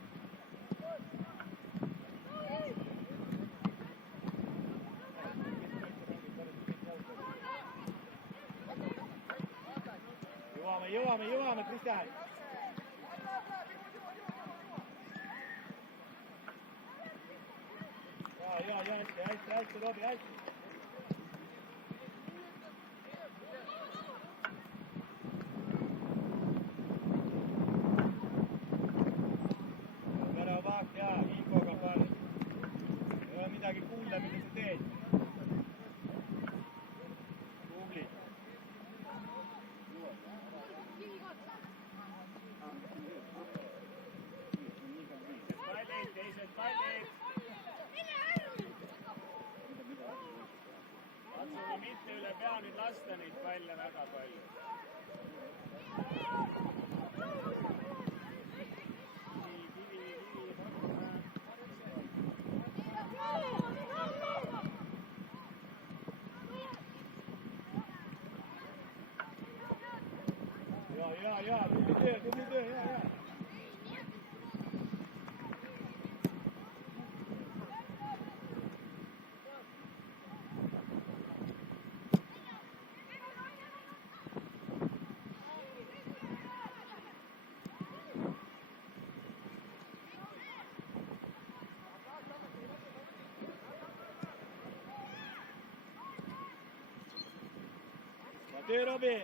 sisään. Hästi, Robi, hästi. Käydään vahti, Iikoka paljon. Ei ole mitään kuulla, mitä sä teet. Googli. Teiset paineet. Katsotaan mitte üle pea nüüd lasta neid palle väga palju. Ja, tubli töö, ja. Tee, Robi!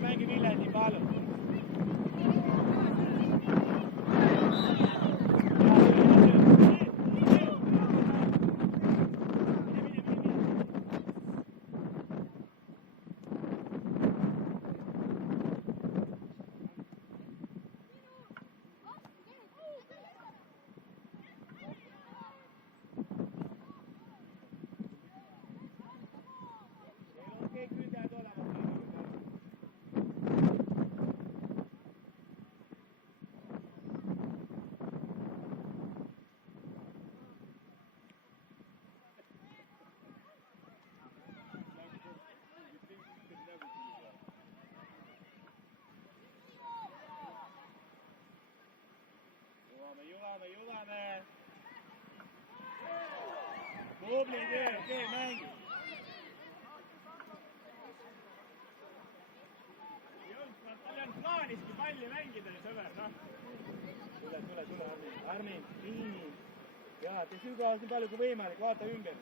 Mängi Viljandi paljon. Juvame. Tubli töö, mängi. Tal on plaaniski palli mängida, sõber, noh. Tule, Armin, Viini. Ja, tee sügavalt nii palju kui võimalik, vaata ümber.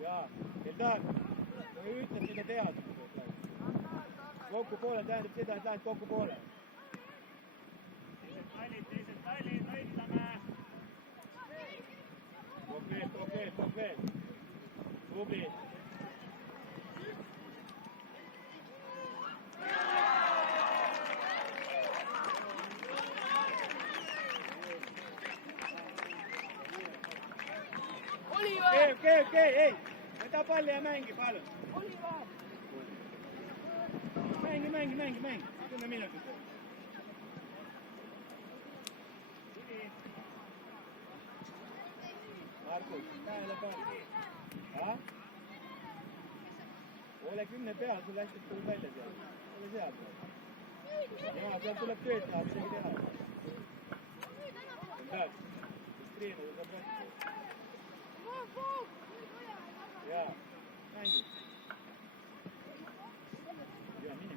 Ja, Eldar, ma ei ütle, mida teha. Kokku poole tähendab seda, et lähed kokku poole. Teised pallid, võitleme. Kook veel. Tubli. Okei, ei. Võta palli ja mängi, palun. Mängi. 10 minutit. Markus, tähelepanu. Ole 10 peal, sul hästi tuleb välja seal. Ole seal. Ja, seal tuleb tööd teha, midagi teha. Näed, treener saab rääkida. Ja, mängi. Ja, mine.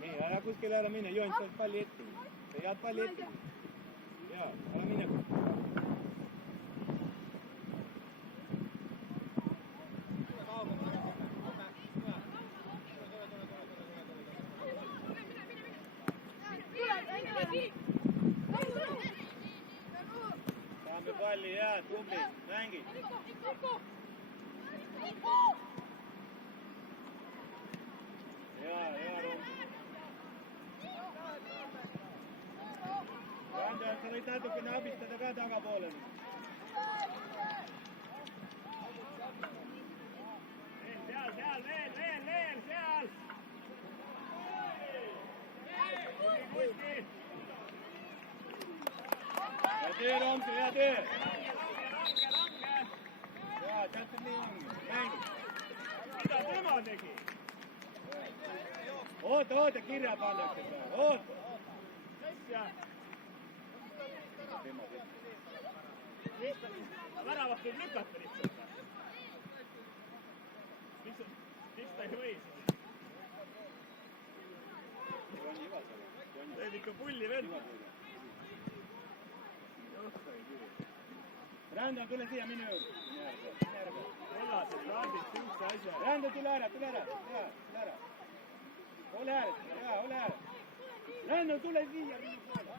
Nii, ära kuskile ära mine, Joon, sa oled palli ette. Sa jääd palli ette. Jaa, ära mine kuskile. Saame palli, jaa, tubli, mängi. Randa, sa võid natukene abistada ka tagapoole. Seal, veel, seal! Hea töö, Romsu, hea töö! Range! Jaa, täpselt nii ongi, mängi. mida tema tegi? Oota, kirja pannakse peale, oota. Asja. Väravat võib lükata lihtsalt. Miks ta ei või siis? Teed ikka pulli vend. Randon, tule siia minu juurde. Kollased kaardid, siukse asja. Randon, tule ära. Ole ääres. Randon, tule siia minu poole.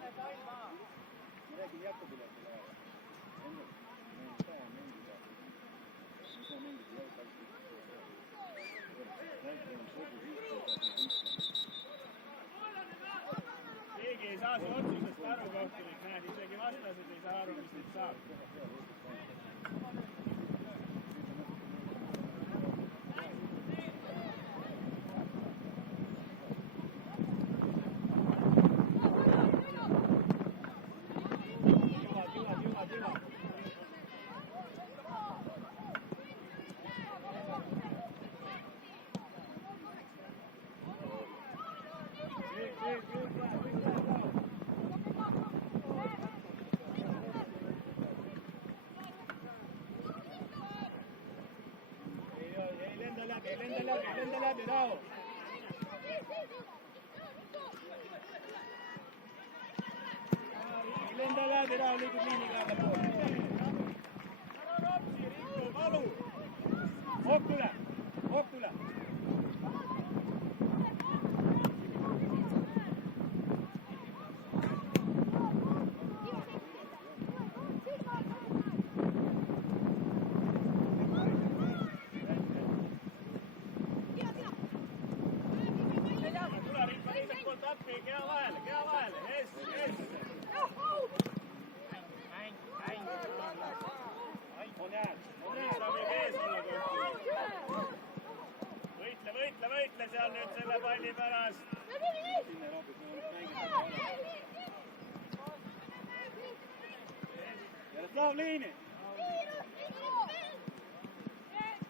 Ma räägin Jakobile selle ära. Me ei saa mängida jalgpalli. Keegi ei saa see otsusest aru, kohtunik, näed, isegi vastased ei saa aru, mis nüüd saab. Lenda läbi, Rao. Lenda läbi, Rao, liigub liiniga allapoole. ära rapsi, Rikko, valu! Hopp üle. Võitle seal nüüd selle palli pärast. Jaroslav liini.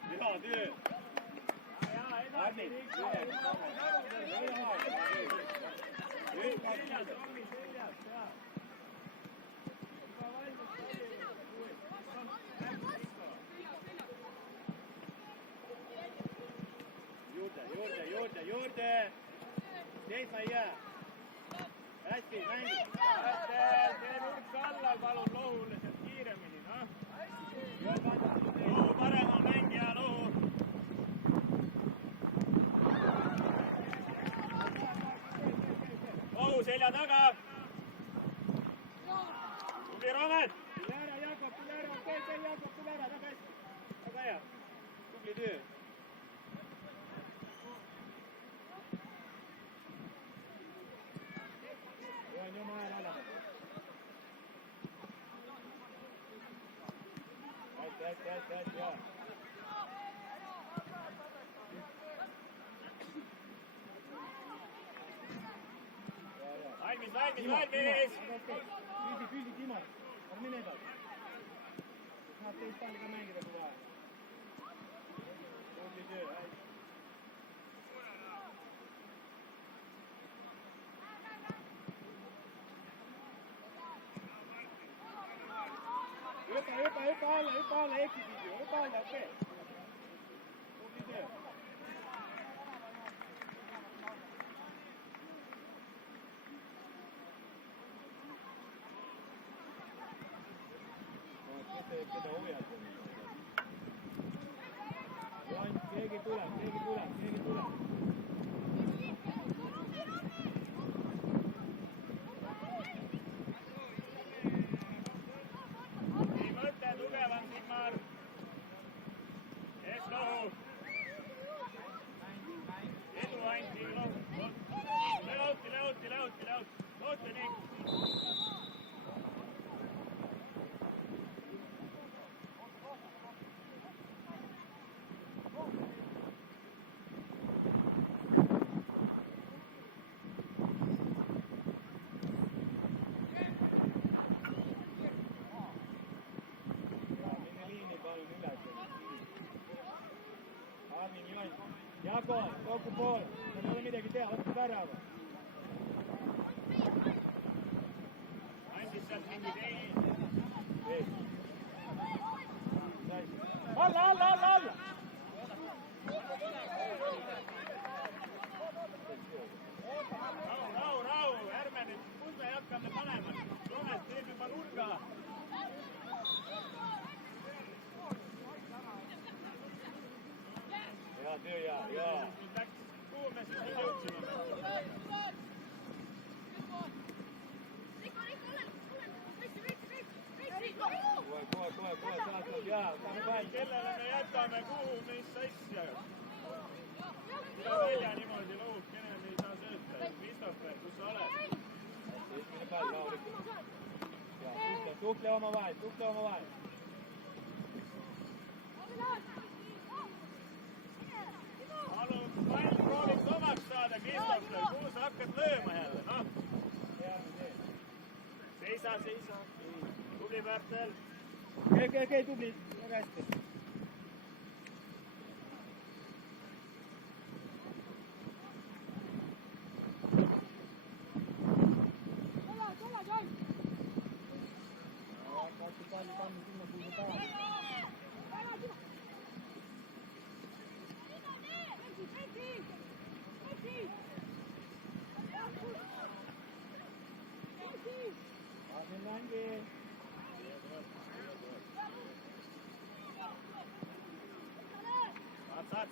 Hea töö. Arni. Juurde. Seisma ei jää. Hästi, mängi. Tee nurk alla, palun Lohule sealt kiiremini, noh. Lohu paremal mängija, Lohu. Lohu selja taga. Tubli Romet. Tule ära, Jakob, tule ära. Jakob, tule ära, väga hästi. Väga hea. Tubli töö. Hästi, hea. Valmis! Püüsi, Timo. Aga mine edasi. Saad teist palliga mängida, kui vaja. Tubli töö, hästi. Hüppa alla, eksisidi, hüppa alla, okei. Tubli töö. Keda hoiab? Keegi tuleb. Ei mõte, tugevam Sigmar. Ees Lohu. Edu anti Lohu. Lõuti. Lõuti Nikk. Armin Joen kokku poole. Ei ole midagi teha, võtta värava. andis sealt mingi teine. Alla! Rahu, ärme nüüd kuulme ei hakkame panema. Romet teeb juba nurga. Hea töö ja. Läks, kuhu me siis nüüd jõudsime? Kohe, saad, jaa, saame päin. Kellele me jätame, kuhu, mis asja? Mida välja niimoodi lohutkene, me ei saa sööta. Christopher, kus sa oled? Esimene pall, rahulikult. Suhtle omavahel. Palun, pall prooviks omaks saada, Christopher, kuhu sa hakkad lööma jälle, noh? Seisa. Tubli Pärtel. Okei, tubli, väga hästi.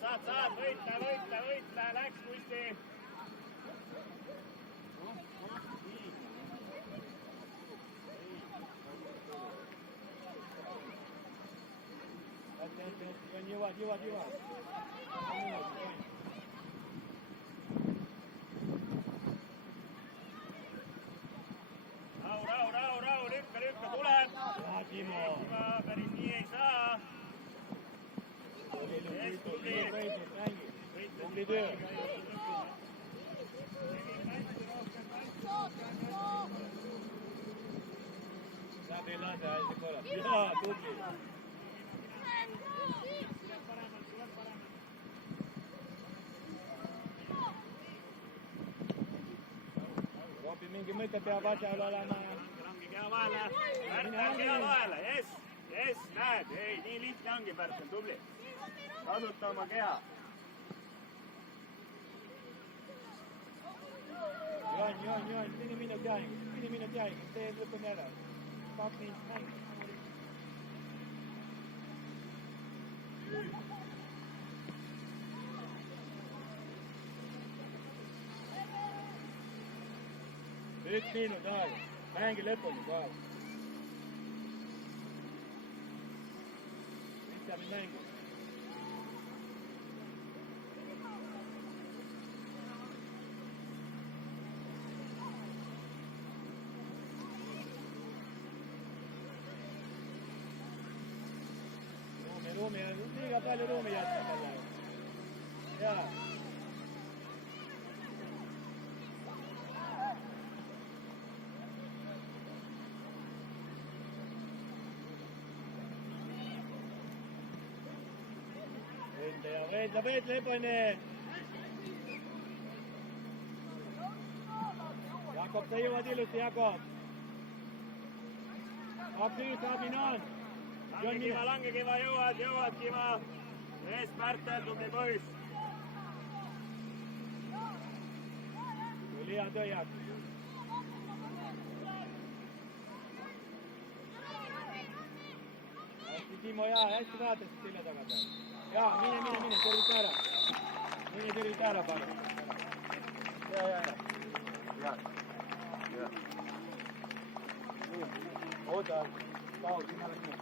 Saad, võitle, läks Kusti. Jõuad. Rahu, lükka, tuleb. Timo. Päris nii ei saa. Tubli töö. Saab ei lase, hästi korras. Jaa, tubli. Ropi mingi mõte peab asjal olema. Langi keha vahele. Pärtel keha vahele, jess, näed. Ei, nii lihtne ongi Pärtel, tubli. Kasuta oma keha. Joon, sini minut jäi, tee lõpuni ära. 2 minutit mäng. Üks minut aega, mängi lõpuni kohe. Mis saab mängu? Liiga palju ruumi jätta talle. Jaa. Võitle, Ebone. Jakob, sa jõuad ilusti, Jakob. Abin on. Lange kiva, jõuad kiva. Ees Pärtel, tubli poiss. Tuli hea töö, Jakob. Timo, hästi vaata siis selja taga peal. Jaa, mine, tervita ära, palun. Ja. Oota, pausi, ma lähen.